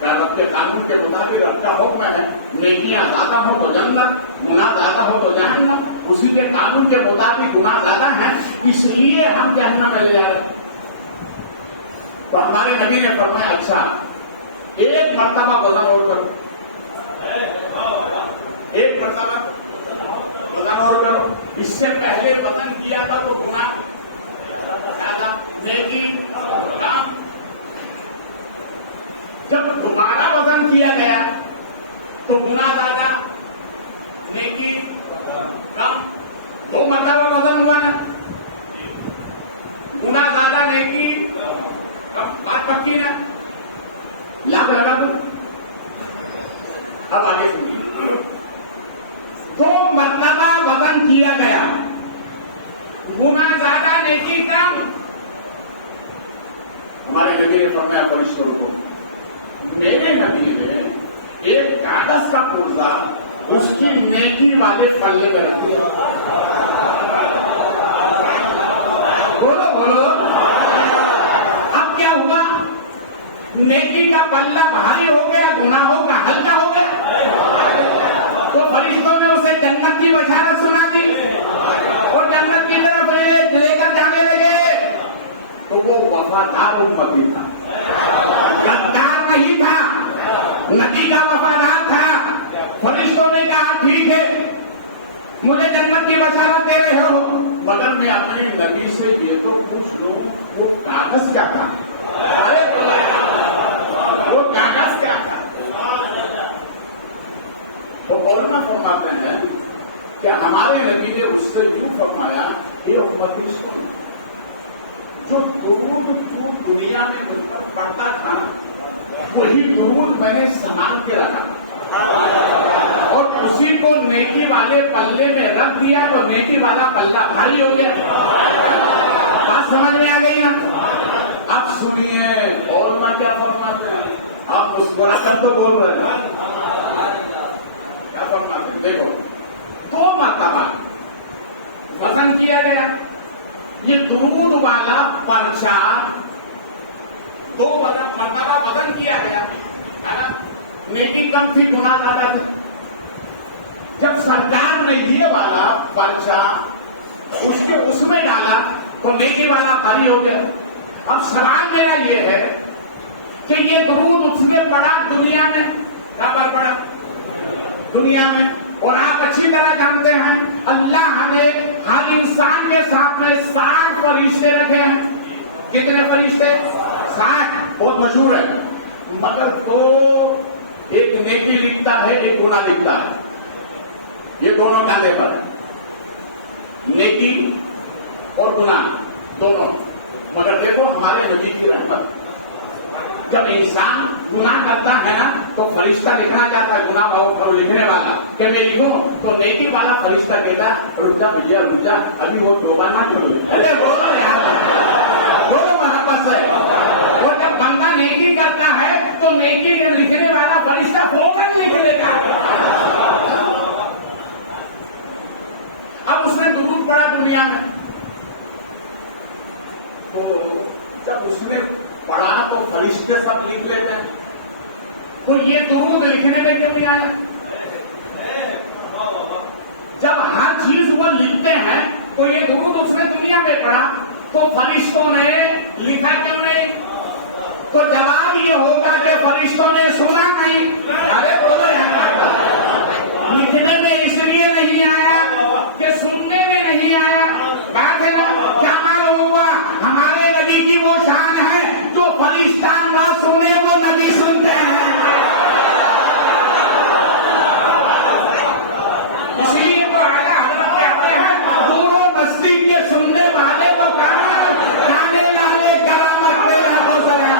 کیا رب کے قانون کے مطابق رب کا حکم ہے نیکیاں زیادہ ہو تو جنت، گناہ زیادہ ہو تو جہنم، اسی کے قانون کے مطابق گناہ زیادہ ہیں اس لیے ہم جہنم میں لے جا رہے ہیں۔ تو ہمارے نبی نے فرمایا اچھا ایک مرتبہ وزن اور کرو، ایک مرتبہ وزن اور کرو، اس سے پہلے وزن کیا تھا تو گناہ زیادہ، نیکی کام، جب دوبارہ وزن کیا گیا تو گناہ زیادہ نیکی کم، دو مرتبہ وزن ہوا نا، گناہ زیادہ نیکی کم، بات پکی نا، لاکھ لگا دو۔ اب آگے سنیے، دو مرتبہ وزن کیا گیا، گناہ زیادہ نیکی کم، ہمارے نبی نے فرمایا فرشتوں کو میرے نبی نے ایک کاغذ کا پرزہ اس کی نیکی والے پلے میں رکھ دیا۔ بولو بولو، اب کیا ہوا؟ نیکی کا پلہ بھاری ہو گیا، گناہوں کا ہلکا ہو گیا، تو فرشتوں نے اسے جنت کی بشارت سنا دی اور جنت کی طرف لے کر جانے لگے۔ تو وہ وفادار امتی تھا، غدار نہیں تھا، نبی کا وفادار تھا۔ فرشتوں نے کہا ٹھیک ہے مجھے جنت کی بشارت دے رہے ہو، مگر میں اپنے نبی سے یہ تو پوچھ لوں وہ کاغذ کیا تھا؟ وہ کاغذ کیا تھا؟ تو علماء فرماتے ہیں کہ ہمارے نبی نے اس سے یہ فرمایا کہ امتی سن، جو درود دنیا میں پڑھتا تھا وہی درود میں نے سنبھال کے رکھا اور اسی کو نیکی والے پلے میں رکھ دیا تو نیکی والا پلہ خالی ہو گیا۔ بات سمجھ میں آ گئی نا؟ اب سنیے علماء کیا فرماتے ہیں، آپ مسکرا کر تو بول رہے ہیں، کیا فرماتے ہیں؟ دیکھو دو مرتبہ وزن کیا گیا، یہ درود والا پرچہ دو مرتبہ وزن کیا گیا، نیکی کم تھی گناہ زیادہ تھی۔ جب سرکار نے یہ والا پرچہ اس میں ڈالا تو نیکی والا خالی ہو گیا۔ اب سوال میرا یہ ہے کہ یہ درود اس نے پڑھا دنیا میں، کہاں پر پڑھا؟ دنیا میں، اور آپ اچھی طرح جانتے ہیں اللہ نے ہر انسان کے ساتھ میں 60 فرشتے رکھے ہیں۔ کتنے فرشتے؟ 60، بہت مشہور ہے، مگر تو ایک نیکی لکھتا ہے ایک گناہ لکھتا ہے، یہ دونوں کاندھے پر ہے، نیکی اور گناہ دونوں۔ مگر دیکھو ہمارے نبی کی رحمت، جب انسان گناہ کرتا ہے نا تو فرشتہ لکھنا چاہتا ہے، گناہ اور لکھنے والا کہ میں لکھوں تو نیکی والا فرشتہ کہتا ہے رک جا بھیا رک جا، ابھی وہ توبہ نہ کرو۔ ارے بولو یار، بولو محبت سے۔ وہ جب بندہ نیکی کرتا ہے تو نیکی لکھنے والا فرشتہ فوقت لکھ لیتا ہے۔ اب اس نے درود پڑھا دنیا میں، تو جب اس نے پڑھا تو فرشتے سب لکھ لیتے ہیں، تو یہ درود لکھنے میں کیوں نہیں آیا؟ جب ہر چیز وہ لکھتے ہیں تو یہ درود اس نے دنیا میں پڑھا تو فرشتوں نے لکھا کیوں نہیں؟ تو جواب یہ ہوگا کہ فرشتوں نے سنا نہیں۔ ارے بولو یار، لکھنے میں اس لیے نہیں آیا کہ سننے میں نہیں آیا۔ بات ہے نا؟ کیا معلوم ہوا؟ ہمارے نبی کی وہ شان ہے جو فرشتہ نہ سنے وہ نبی سنتے ہیں۔ اسی لیے تو اعلیٰ حضرت کہتے ہیں دور و نزدیک کے سننے والے کو جانے والے کرامت میں ہو سکا۔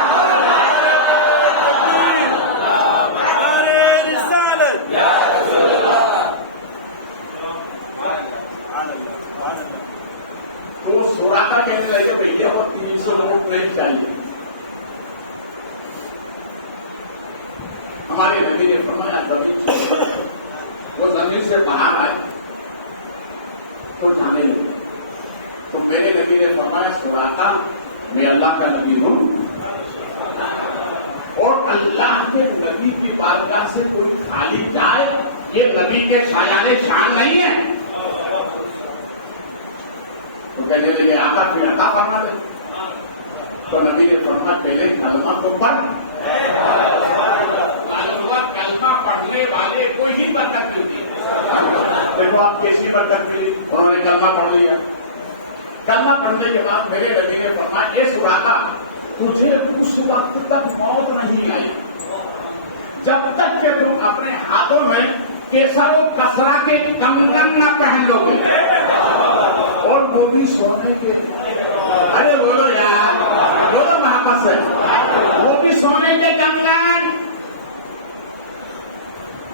تو سوراتا کہنے لگے بھیا وہ 300 نوٹ نہیں چاہیے۔ ہمارے نبی نے فرمایا جب وہ زمین سے باہر آئے تو جانے لگے، تو میرے نبی نے فرمایا سوراتا میں اللہ کا نبی ہوں اور اللہ کے نبی کی بارگاہ سے کوئی خالی جائے یہ نبی کے شایان شان نہیں ہے. تو کہنے لگے آقا پھر عطا فرما دے. تو نبی نے فرمایا پہلے کلمہ کو پڑھ. کلمہ پڑھنے والے کو ہی برکت ملتی ہے. دیکھو آپ کیسی برکت ملی, انہوں نے کلمہ پڑھ لیا. کلمہ پڑھنے کے بعد میرے نبی نے فرمایا یہ سراغا تجھے اس وقت تک موت نہیں آئی جب تک کہ تم اپنے ہاتھوں میں کیسر و کسرا کے کنگن نہ پہن لو گے, اور وہ بھی سونے کے. ارے بولو یار, بولو واپس ہے, وہ بھی سونے کے کنگن.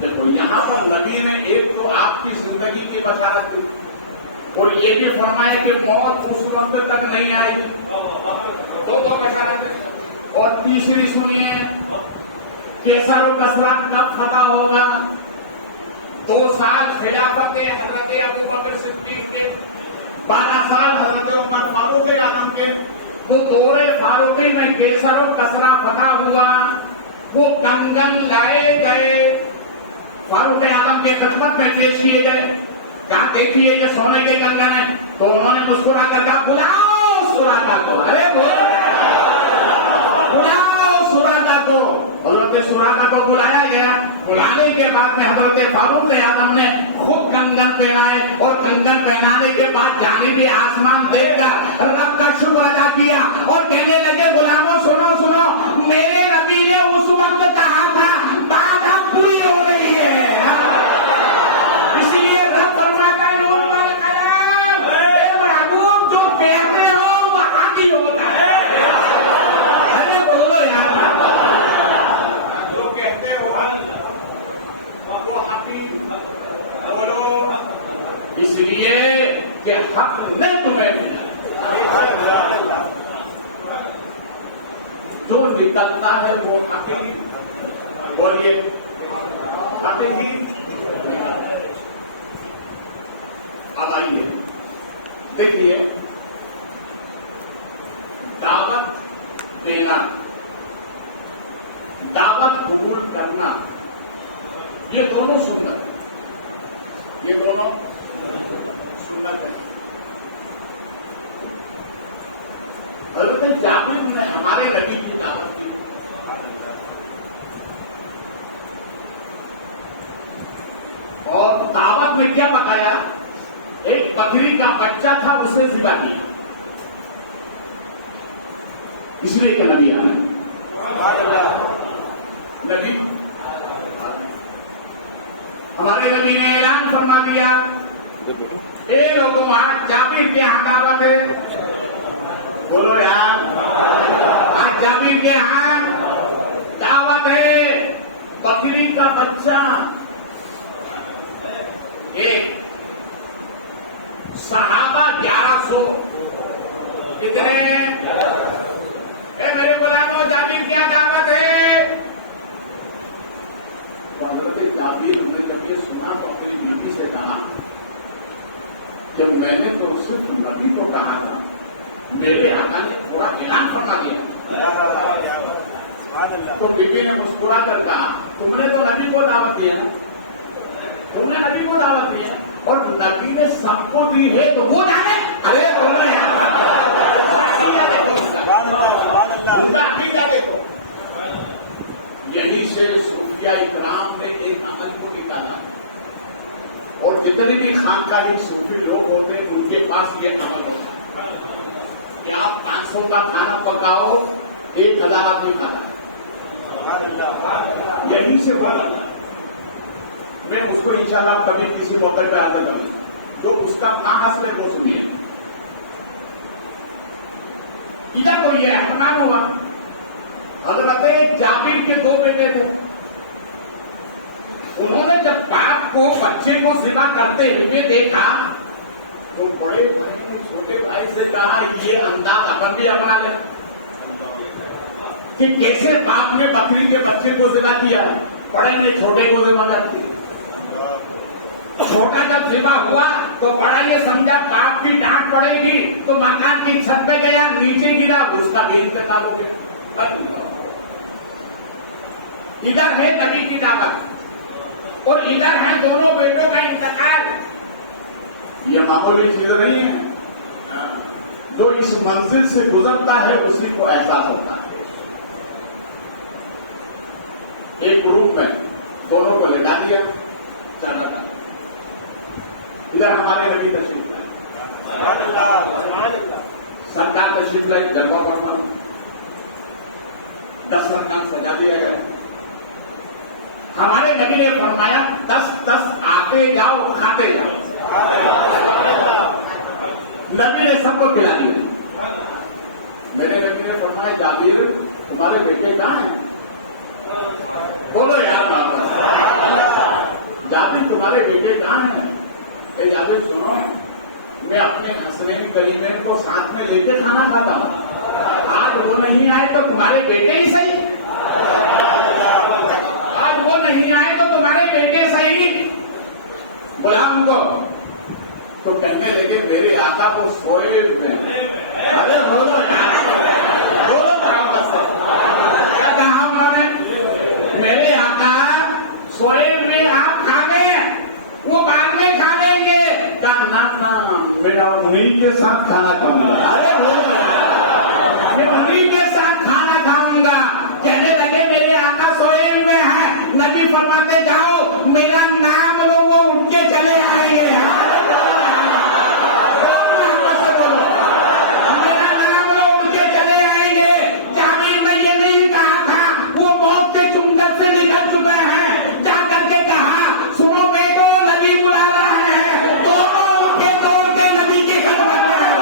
دیکھو یہاں پر نبی نے ایک تو آپ کی زندگی کی بشارت دی, اور یہ بھی فرمایا کہ موت اس وقت تک نہیں آئی. دو بشارت. اور تیسری سنیے, کیسر و کسرا کب فتح ہوگا. 2 سال خلافت حضرت ابو بکر صدیق کے, 12 سال حضرت عمر فاروق اعظم کے. تو دور فاروقی میں کیسر و کسرا فتح ہوا, وہ کنگن لائے گئے, فاروق اعظم کے خدمت میں پیش کیے گئے. کہا دیکھیے یہ سونے کے کنگن ہیں. تو انہوں نے مسکرا کر کہا بلاؤ سراغا کو. ارے بلاؤ سراغا کو. حضرت سراغا کو بلایا گیا. بلانے کے بعد میں حضرت فاروق اعظم نے خود کنگن پہنائے, اور کنگن پہنانے کے بعد جانبی آسمان دیکھ کر رب کا شکر ادا کیا, اور کہنے لگے غلاموں سنو سنو, میرے نبی نے اس وقت کہا تھا بات اب پوری ہو رہی ہے. اس لیے رب فرماتا ہے محبوب جو کہتے ہو وہ حاضر ہوتا ہے. ارے بولو یار, جو کہتے ہو وہ حقیق بولو, اس لیے کہ حق نے تمہیں ملا. جو نکلتا ہے وہ حقیق. بولیے حقیقی. اب آئیے دیکھیے, دعوت دینا, دعوت قبول کرنا, یہ دونوں سنت ہیں. یہ دونوں سنت ہیں. حضرت جابر نے ہمارے نبی کی دعوت کی, اور دعوت میں کیا پکایا, ایک بکری کا بچہ تھا اسے ذبح کیا, اس لیے کہ نبی آ رہے ہیں. نبی ہمارے نبی نے اعلان فرما دیا, اے لوگوں آج جابر کے یہاں دعوت ہے. بولو یار, آج جابر کے یہاں دعوت ہے. بکری کا بچہ ایک, صحابہ 1100. کتنے؟ اے میرے غلاموں, جابر کیا دعوت ہے. حضرت جابر نے جب یہ سنا تو اپنے نبی سے کہا, جب میں نے تو اسے نبی کو کہا تھا, میرے آقا نے پورا اعلان فرما دیا. تو بیوی نے مسکرا کر کہا تم نے تو نبی کو دعوت دیا, تم نے نبی کو دعوت دیا, اور نبی نے سب کو دی ہے تو وہ جانے. ارے بولو یار, یہی سے صوفیہ اکرام نے ایک عمل کو نکالا, اور جتنے بھی خانقاہی صوفی لوگ ہوتے ہیں ان کے پاس یہ عمل ہوتا ہے کہ آپ 500 کا کھانا پکاؤ, 1000 آدمی کھانا. یہی سے بات میں اس کو انشاءاللہ کبھی کسی موقع پہ حاضر کروں, جو اس کا کہاں سے وہ سنیے. کیا کوئی یہ احتمام ہوا, حضرت جابر کے 2 بیٹے تھے. انہوں نے جب باپ کو بچے کو ذبح کرتے ہوئے دیکھا تو بڑے بھائی نے چھوٹے بھائی سے کہا یہ انداز اپن بھی اپنا لے کہ کیسے باپ نے بکری کے بچے کو ذبح کیا. بڑے نے چھوٹے کو ذبح کر دیا. چھوٹا جب ذبح ہوا تو بڑا یہ سمجھا باپ کی ڈانٹ پڑے گی, تو مکان کی چھت پہ گیا, نیچے گرا, اس کا بھی انتقال ہو گیا. ادھر ہے نبی کی دعوت اور ادھر ہے دونوں بیٹوں کا انتقال. یہ معمولی چیز نہیں ہے. جو اس منزل سے گزرتا ہے اسی کو احساس ہوتا ہے. ایک روم میں دونوں کو لٹا دیا, چل رہا. ادھر ہمارے نبی تشریف لائے, سرکار تشریف لائی, گربا پڑھنا, 10 رکعت سجا دیا گیا. ہمارے نبی نے فرمایا 10 آتے جاؤ کھاتے جاؤ. نبی نے سب کو کھلا دیا. میرے نبی نے فرمایا جابر تمہارے بیٹے کہاں ہیں؟ بولو یار جابر تمہارے بیٹے کہاں ہیں؟ اے جابر سنو, میں اپنے حسنین کریمین کو ساتھ میں لے کے کھانا کھاتا ہوں. آج وہ نہیں آئے تو تمہارے بیٹے ہی صحیح. آج وہ نہیں آئے تو تمہارے بیٹے صحیح. بلا ان کو تو کہنے لگے میرے آقا کو سوئے روپے. ارے بولو بولو کیا کہا انہوں نے؟ میرے آقا سوئے روپے آپ کھا گئے, وہ بعد میں کھا لیں گے. کہا نہ میرا انہیں کے ساتھ کھانا کھاؤں گا. ارے بولو انہیں کے ساتھ کھانا کھاؤں گا. کہنے لگے میرے آقا سوئے ہوئے ہیں. نبی فرماتے جاؤ میرا نام لو, وہ اٹھ کے چلے آئیں گے. میرا نام لو اٹھ کے چلے آئیں گے. جابر نے یہ نہیں کہا تھا, وہ موت کے چنگل سے نکل چکے ہیں. جا کر کے کہا سنو بیٹو نبی بلا رہا ہے. دونوں اٹھے دوڑ کے نبی کے گھر پر گئے.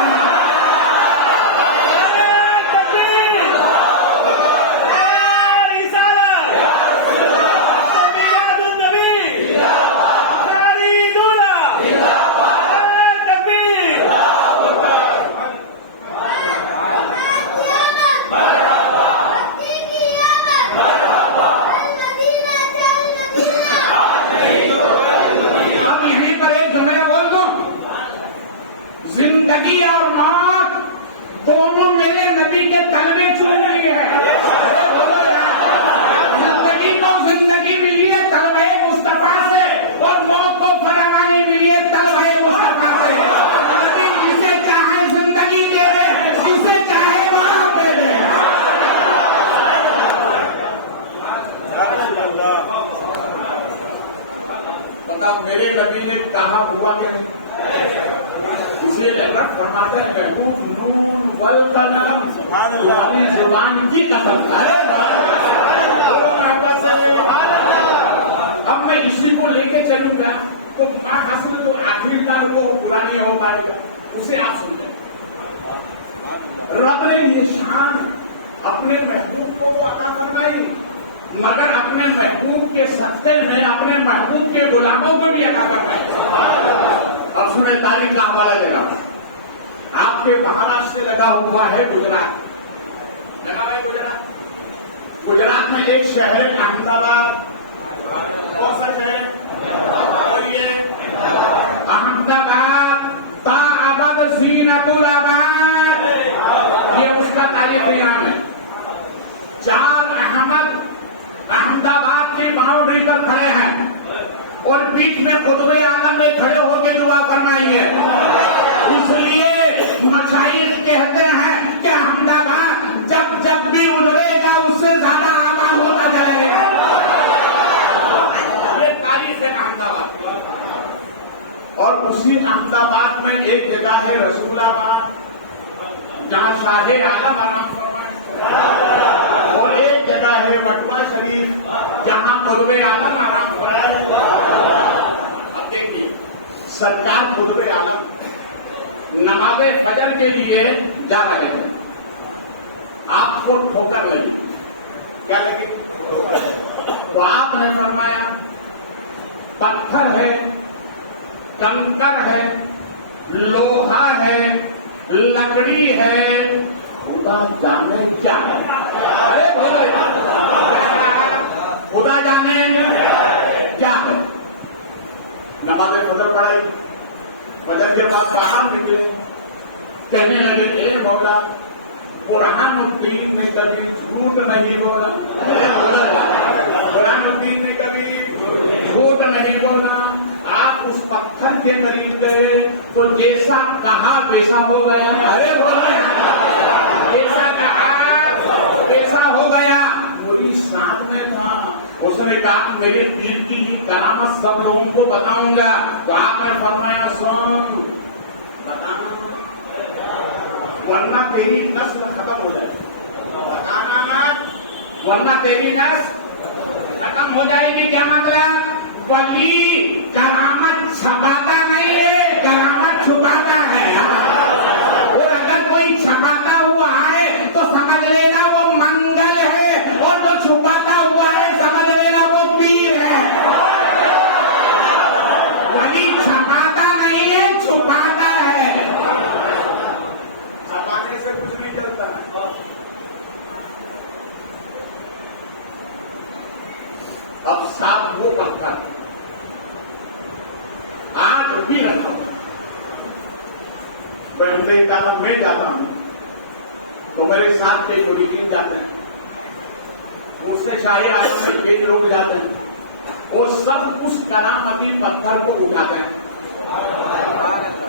زندگی اور موت دونوں میرے نبی کے تن میں چھوڑ لی ہے. زندگی کو زندگی ملی ہے طلبہ مصطفیٰ سے, اور موت کو فراوانی ملی ہے طلبہ مصطفیٰ سے. نبی جسے چاہے زندگی دے دے, جسے چاہے موت دے دے. بتا میرے نبی نے کہا ہوا کیا؟ فرماتے ہیں تمہاری زبان کی قسم. اب میں اسی کو لے کے چلوں گا. وہ حسن تو آخری کا وہ پرانی اوقات کا اسے آپ سنیں. رب نے یہ شان اپنے محبوب کو عطا فرمائی, مگر اپنے محبوب کے سستے میں اپنے محبوب کے غلاموں کو بھی عطا فرمائی. اب سنیں تاریخ کا حوالہ دے رہا ہوں. آپ کے مہاراشٹر سے لگا ہوا ہے گجرات. گجرات میں ایک شہر ہے احمد آباد. کون سا شہر؟ احمد آباد تا ابد زینت الآباد, یہ اس کا تاریخی نام ہے. 4 احمد احمد آباد کی باؤنڈری پر کھڑے ہیں اور بیچ میں قطب عالم میں کھڑے ہو کے دعا فرمائیے. اس لیے مشائخ کہتے ہیں کہ احمد آباد جب بھی اجڑے گا اس سے زیادہ آباد ہوتا چلے گا. یہ تاریخ ہے احمد آباد. اور اسی احمد آباد میں ایک جگہ ہے رسول آباد جہاں شاہ عالم آرام فرمائے, اور ایک جگہ ہے بٹوا شریف جہاں قطب عالم آرام فرمائے. اب دیکھیے سرکار قطب عالم نماز فجر کے لیے جا رہے ہیں. آپ کو ٹھوکر لگی, کیا لگی؟ تو آپ نے فرمایا پتھر ہے, کنکر ہے, لوہا ہے, لکڑی ہے, خدا جانے کیا ہے. خدا جانے کیا ہے. نماز فجر پڑھائی. فجر کے بعد باہر نکلے, کہنے لگے اے مولا قرآن و دین میں کبھی جھوٹ نہیں بولا. پیسہ ہو گیا. ارے بولے پیسہ کہا پیسہ ہو گیا. مودی ساتھ میں تھا. اس نے کہا میرے دل کی کرامت سب لوگوں کو بتاؤں گا. تو آپ نے فرمایا سن ورنہ تیری نسل ختم ہو جائے گی. بتانا ورنہ تیری نسل ختم ہو جائے گی. کیا مطلب؟ ولی کرامت چھپاتا نہیں ہے, کرامت چھپاتا ہے. اور اگر کوئی چھپاتا ہوا ہے تو سمجھ لینا وہ منگل ہے, اور جو چھپاتا ہوا ہے سمجھ لینا وہ پیر ہے. ولی چھپاتا نہیں ہے, چھپاتا ہے. چھپانے سے کچھ نہیں چلتا. اب ساتھ وہ پکا آج بھی رکھا ہوں. میں جاتا ہوں تو میرے ساتھ کے مریدین جاتے ہیں, اس سے شاہی عالم میں کئی لوگ جاتے ہیں, وہ سب اس کرامتی پتھر کو اٹھاتے ہیں.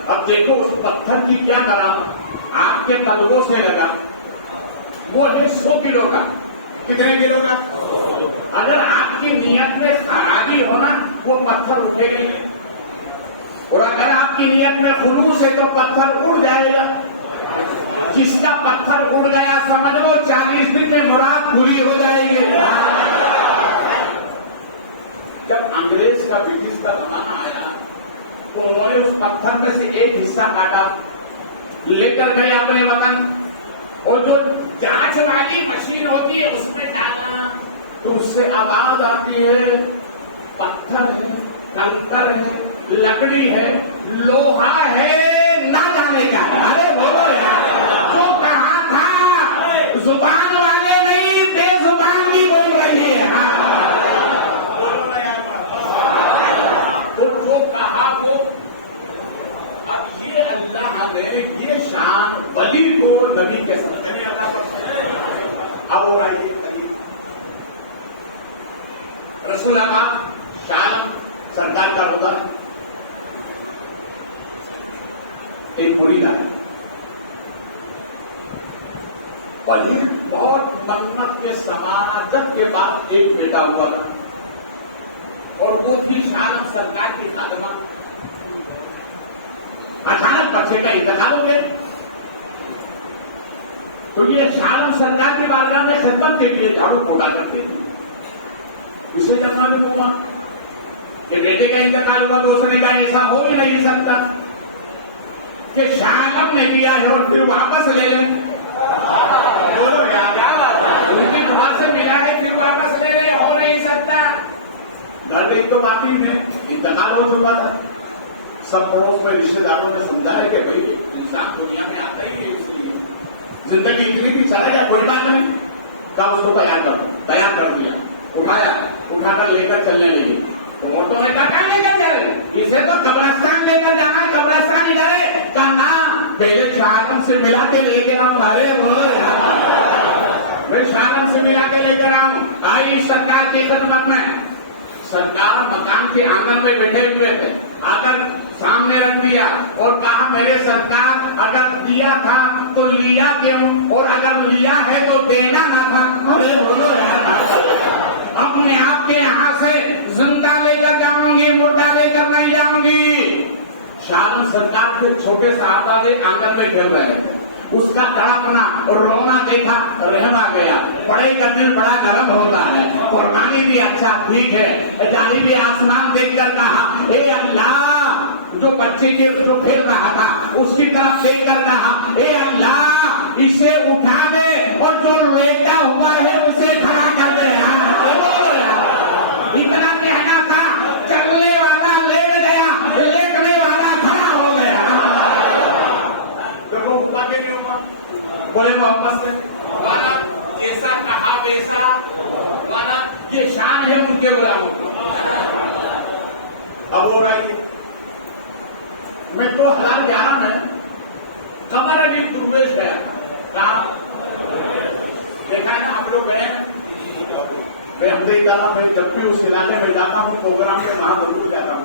اب دیکھو اس پتھر کی کیا کرامت آپ کے قدموں سے لگا. وہ ہے 100 کلو کا. کتنے کلو کا؟ اگر آپ کی نیت میں خرابی ہونا وہ پتھر اٹھے گا نہیں, اور اگر آپ کی نیت میں خلوص ہے تو پتھر اڑ جائے گا. جس کا پتھر اڑ گیا سمجھ لو 40 دن میں مراد پوری ہو جائے گی. جب انگریز کا برٹش کا زمانہ آیا تو انہوں نے اس پتھر میں سے ایک حصہ کاٹا, لے کر گئے اپنے وطن, اور جو جانچ والی مشین ہوتی ہے اس میں ڈالنا تو اس سے آواز آتی ہے پتھر ہے, کنکر ہے, لکڑی ہے, لوہا ہے, نہ جانے کا. ارے بولو یار, جو کہا تھا زبان والے نہیں بے زبان بھی بول رہی ہے. جو کہا وہ یہ اللہ نے یہ شان ولی کو نبی کے سمجھنے والا. اب ہو رہی رسول آباد شان سرکار کا ہوتا ہے. ایک بڑی ہے بہت منت کے سماجت کے بعد ایک بیٹا ہوا تھا, اور وہ بھی شان سرکار کی خادمہ. اچانک بچے کا انتقال ہو گیا, تو یہ شان سرکار کی بارگاہ میں خدمت کے لیے جھاڑو پھونکا کرتے تھے. اسے جب معلوم ہوا کہ بیٹے کا انتقال ہوا تو اس نے کہا ایسا ہو ہی نہیں سکتا کہ شاگم نے لیا ہے اور پھر واپس لے لیں. بولو یار, ان کی گھر سے ملا کے پھر واپس لے لیں, ہو نہیں سکتا. گھر ایک تو باقی میں انتقال ہو چکا تھا. سب پڑوس میں رشتے داروں نے سمجھایا کہ بھائی انسان دنیا میں آتا ہے زندگی اتنی بھی چلے گا کوئی بات نہیں. کب اس کو تیار کر دیا, اٹھا کر لے کر چلنے لگی. موٹوں نے کہا لے کر چلے, اسے تو قبرستان لے کر جانا, قبرستان ادھر ہے. کہا پہلے شاہم سے ملا کے لے کے آؤں. ارے بولو یار, میں شاہم سے ملا کے لے کر آؤں. آئی سرکار کی خدمت میں. سرکار مکان کے آنگن میں بیٹھے ہوئے تھے, آ کر سامنے رکھ دیا اور کہا میرے سرکار اگر دیا تھا تو لیا کیوں, اور اگر لیا ہے تو دینا نہ تھا. ارے بولو یار, اب میں آپ کے یہاں سے زندہ لے کر جاؤں گی, مردہ لے کر نہیں جاؤں گی. شاہ سرکار کے چھوٹے صحابہ آنگن میں کھیل رہے تھے. اس کا تڑپنا اور رونا دیکھا, رحم آ گیا. بڑے کا دل بڑا نرم ہوتا ہے. قربانی بھی اچھا ٹھیک ہے. جاری بھی آسمان دیکھ کر کہا اے اللہ, جو بچے کے جو پھر رہا تھا اس کی طرف دیکھ کر کہا اے اللہ اسے اٹھا دے, اور جو لیٹا ہوا ہے اسے کھڑا کر دے. اتنا کہنا تھا, چلنے والا لیٹ گیا, لیٹنے والا کھڑا ہو گیا. بولے واپس سے ایسا کہا ویسا, یہ شان ہے ان کے غلاموں. اب ہو رہا میں تو 2011 میں قمر علی درویش گیا. دیکھا ہے ہم لوگ گئے, میں ہم دیکھتا رہا, میں جب بھی اس علاقے میں جاتا ہوں پروگرام میں وہاں ضرور جاتا ہوں.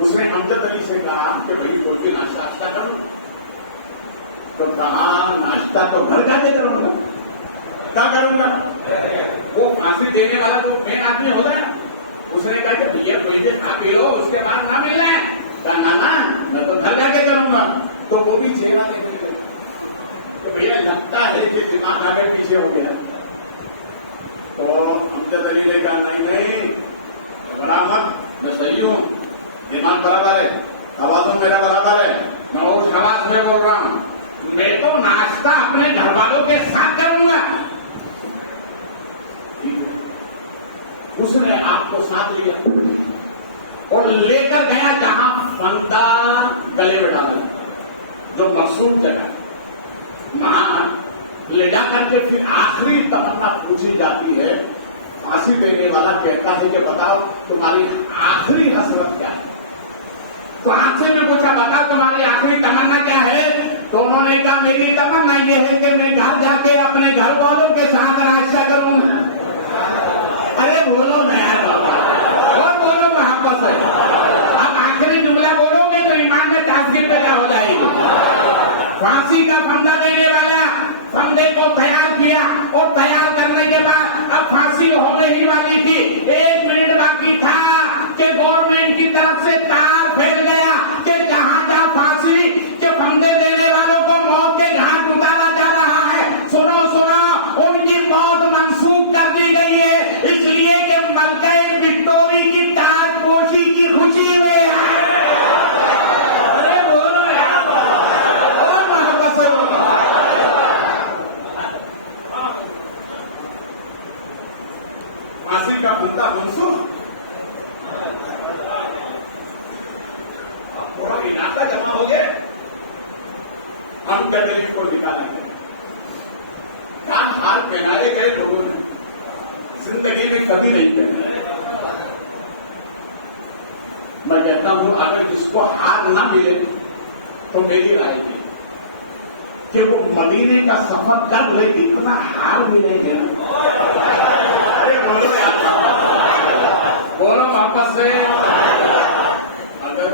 اس نے امجد علی سے کہا کہ بھائی کوئی بھی ناشتہ کرو. تو کہا ناشتہ تو گھر جا کے کروں گا. کیا کروں گا؟ وہ پھانسی دینے والا تو میں آدمی ہو گیا. اس نے کہا کہ بھیا کوئی دیر کھا پی لو اس کے بعد نہ مل جائے. کہا نانا میں تو گھر جا کے کروں گا. تو وہ بھی چہرہ نکل گیا کہ بھیا لگتا ہے کہ دماغ آگے پیچھے ہو گیا. تو امجد علی نے کہا نہیں برامد میں صحیح ہوں, دماغ برابر ہے, توازن میرا برابر ہے, میں اس آواز میں بول رہا ہوں. میں تو ناشتہ اپنے گھر والوں کے ساتھ کروں گا. اس نے آپ کو ساتھ لیا اور لے کر گیا جہاں فنکار گلے میں ڈالا, جو مقصود جگہ. وہاں لے جا کر کے پھر آخری تمنا پوچھی جاتی ہے. پھانسی دینے والا کہتا ہے کہ بتاؤ تمہاری آخری حسرت کیا ہے. تو آپ سے میں پوچھا بتاؤ تمہاری آخری تمنا کیا ہے. تو انہوں نے کہا میری تمنا یہ ہے کہ میں گھر جا کے اپنے گھر والوں کے ساتھ ناشتہ کروں. ارے بولو نا یار بابا, اور بولو محبت سے. اب آخری جملہ بولو گے تو ایمان میں تازگی پیدا ہو جائے گی. پھانسی کا پھندا دینے والا پھندے کو تیار کیا اور تیار کرنے کے بعد اب پھانسی ہونے ہی والی تھی. 1 منٹ باقی تھا کہ گورنمنٹ کی طرف سے تار پھیل گیا کہ جہاں جہاں پھانسی کے پھندے دینے والوں کو موت کے گھاٹ اتارا جا رہا ہے. سنو سنو, ان کی موت منسوخ کر دی گئی ہے اس لیے کہ ملکہ وکٹوری کی تاج پوشی کی خوشی میں ہے. ارے بولو یار, اور محبت سے بولو. پھانسی کا پھندا منسوخ. تھوڑا علاقہ جمع ہو گئے, ہم دلیل کو نکالیں گے. کیا ہار پہنائے گئے لوگوں نے زندگی میں کبھی نہیں پہنے. میں کہتا ہوں اگر اس کو ہار نہ ملے تو میری رائے تھی کہ وہ مدینے کا سفر کر لے, اتنا ہار ملے گا. ارے بولو بولو واپس سے. اگر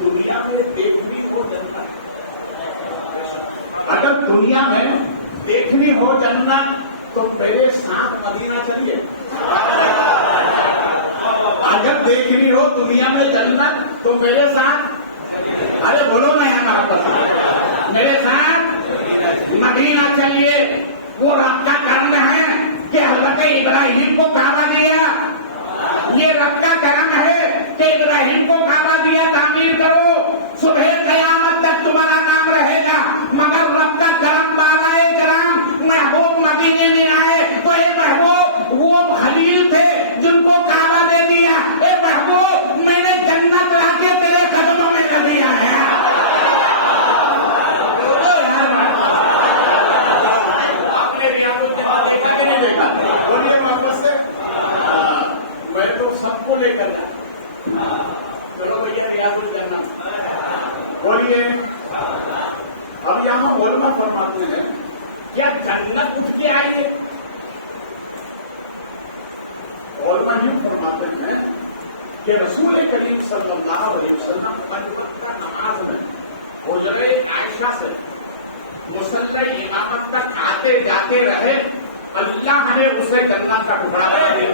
دنیا میں دیکھنی ہو جنت, اگر دنیا میں دیکھنی ہو جنت تو میرے ساتھ مدینہ چلیے. اگر دیکھنی ہو دنیا میں جنت تو میرے ساتھ, ارے بولو نا یہاں پر, میرے ساتھ مدینہ چلیے. وہ رب کا کرم ہے کہ حضرت ابراہیم کو کعبہ دیا. یہ رب کا کرم ہے کہ ابراہیم کو کعبہ دیا, تعمیر کرو, صبح قیامت تک تمہارا نام رہے گا. مگر رب کا کرم بالائے کرام محبوب مدینے میں آئے تو اے محبوب وہ خلیل تھے جن کو کعبہ دے دیا. اے محبوب میں نے جنت لا کے تیرے قدموں میں دے دیا ہے. آپ نے ریاض الجنت دیکھا کہ نہیں دیکھا؟ بولیے محبت سے. میں تو سب کو لے کر چلو بھیا ریاض الجنت بولیے. اب یہاں علماء فرماتے ہیں کیا جنت اٹھ کے آئے تھے؟ علماء یہ فرماتے ہیں کہ رسول کریم صلی اللہ علیہ وسلم کا نماز میں حجرہ عائشہ سے مصلی امامت تک آتے جاتے رہے, اللہ نے اسے جنت کا ٹکڑا کر دیا.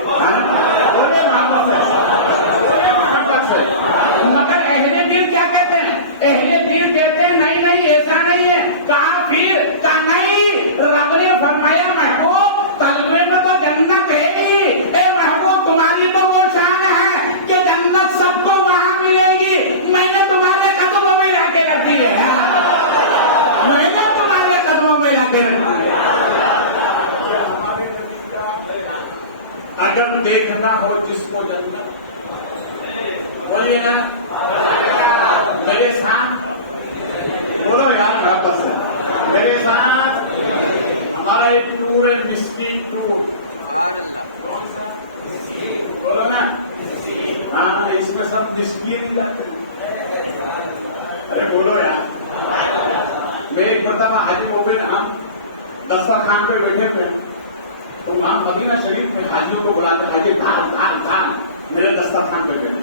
مگر اہل دل کیا کہتے ہیں؟ اہل دل کہتے ہیں نہیں نہیں ایسا نہیں ہے. کہا پھر کہا نہیں, رب نے فرمایا محبوب تلوے میں تو جنت ہے ہی. اے محبوب تمہاری تو وہ شان ہے کہ جنت سب کو وہاں ملے گی. میں نے تمہارے قدموں میں لا کے رکھ دی ہے. میں نے تمہارے قدموں میں لا کے رکھ دی ہے. اگر دیکھنا ہو جس کو جنت, بولیے نا میرے ساتھ, بولو یار واپس میرے ساتھ. ہمارا ایک ٹور ہے مسکین ٹور, بولو نا. ہاں اس میں سب مسکین جاتے ہیں. ارے بولو یار. میں ایک مرتبہ حاجی موبل ہم دسترخوان پہ بیٹھے تھے تو وہاں مدینہ شریف میں حاجیوں کو بلاتے, حاجی دھان دھان دھان میرے دسترخوان پہ بیٹھے.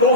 2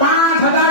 5000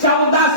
14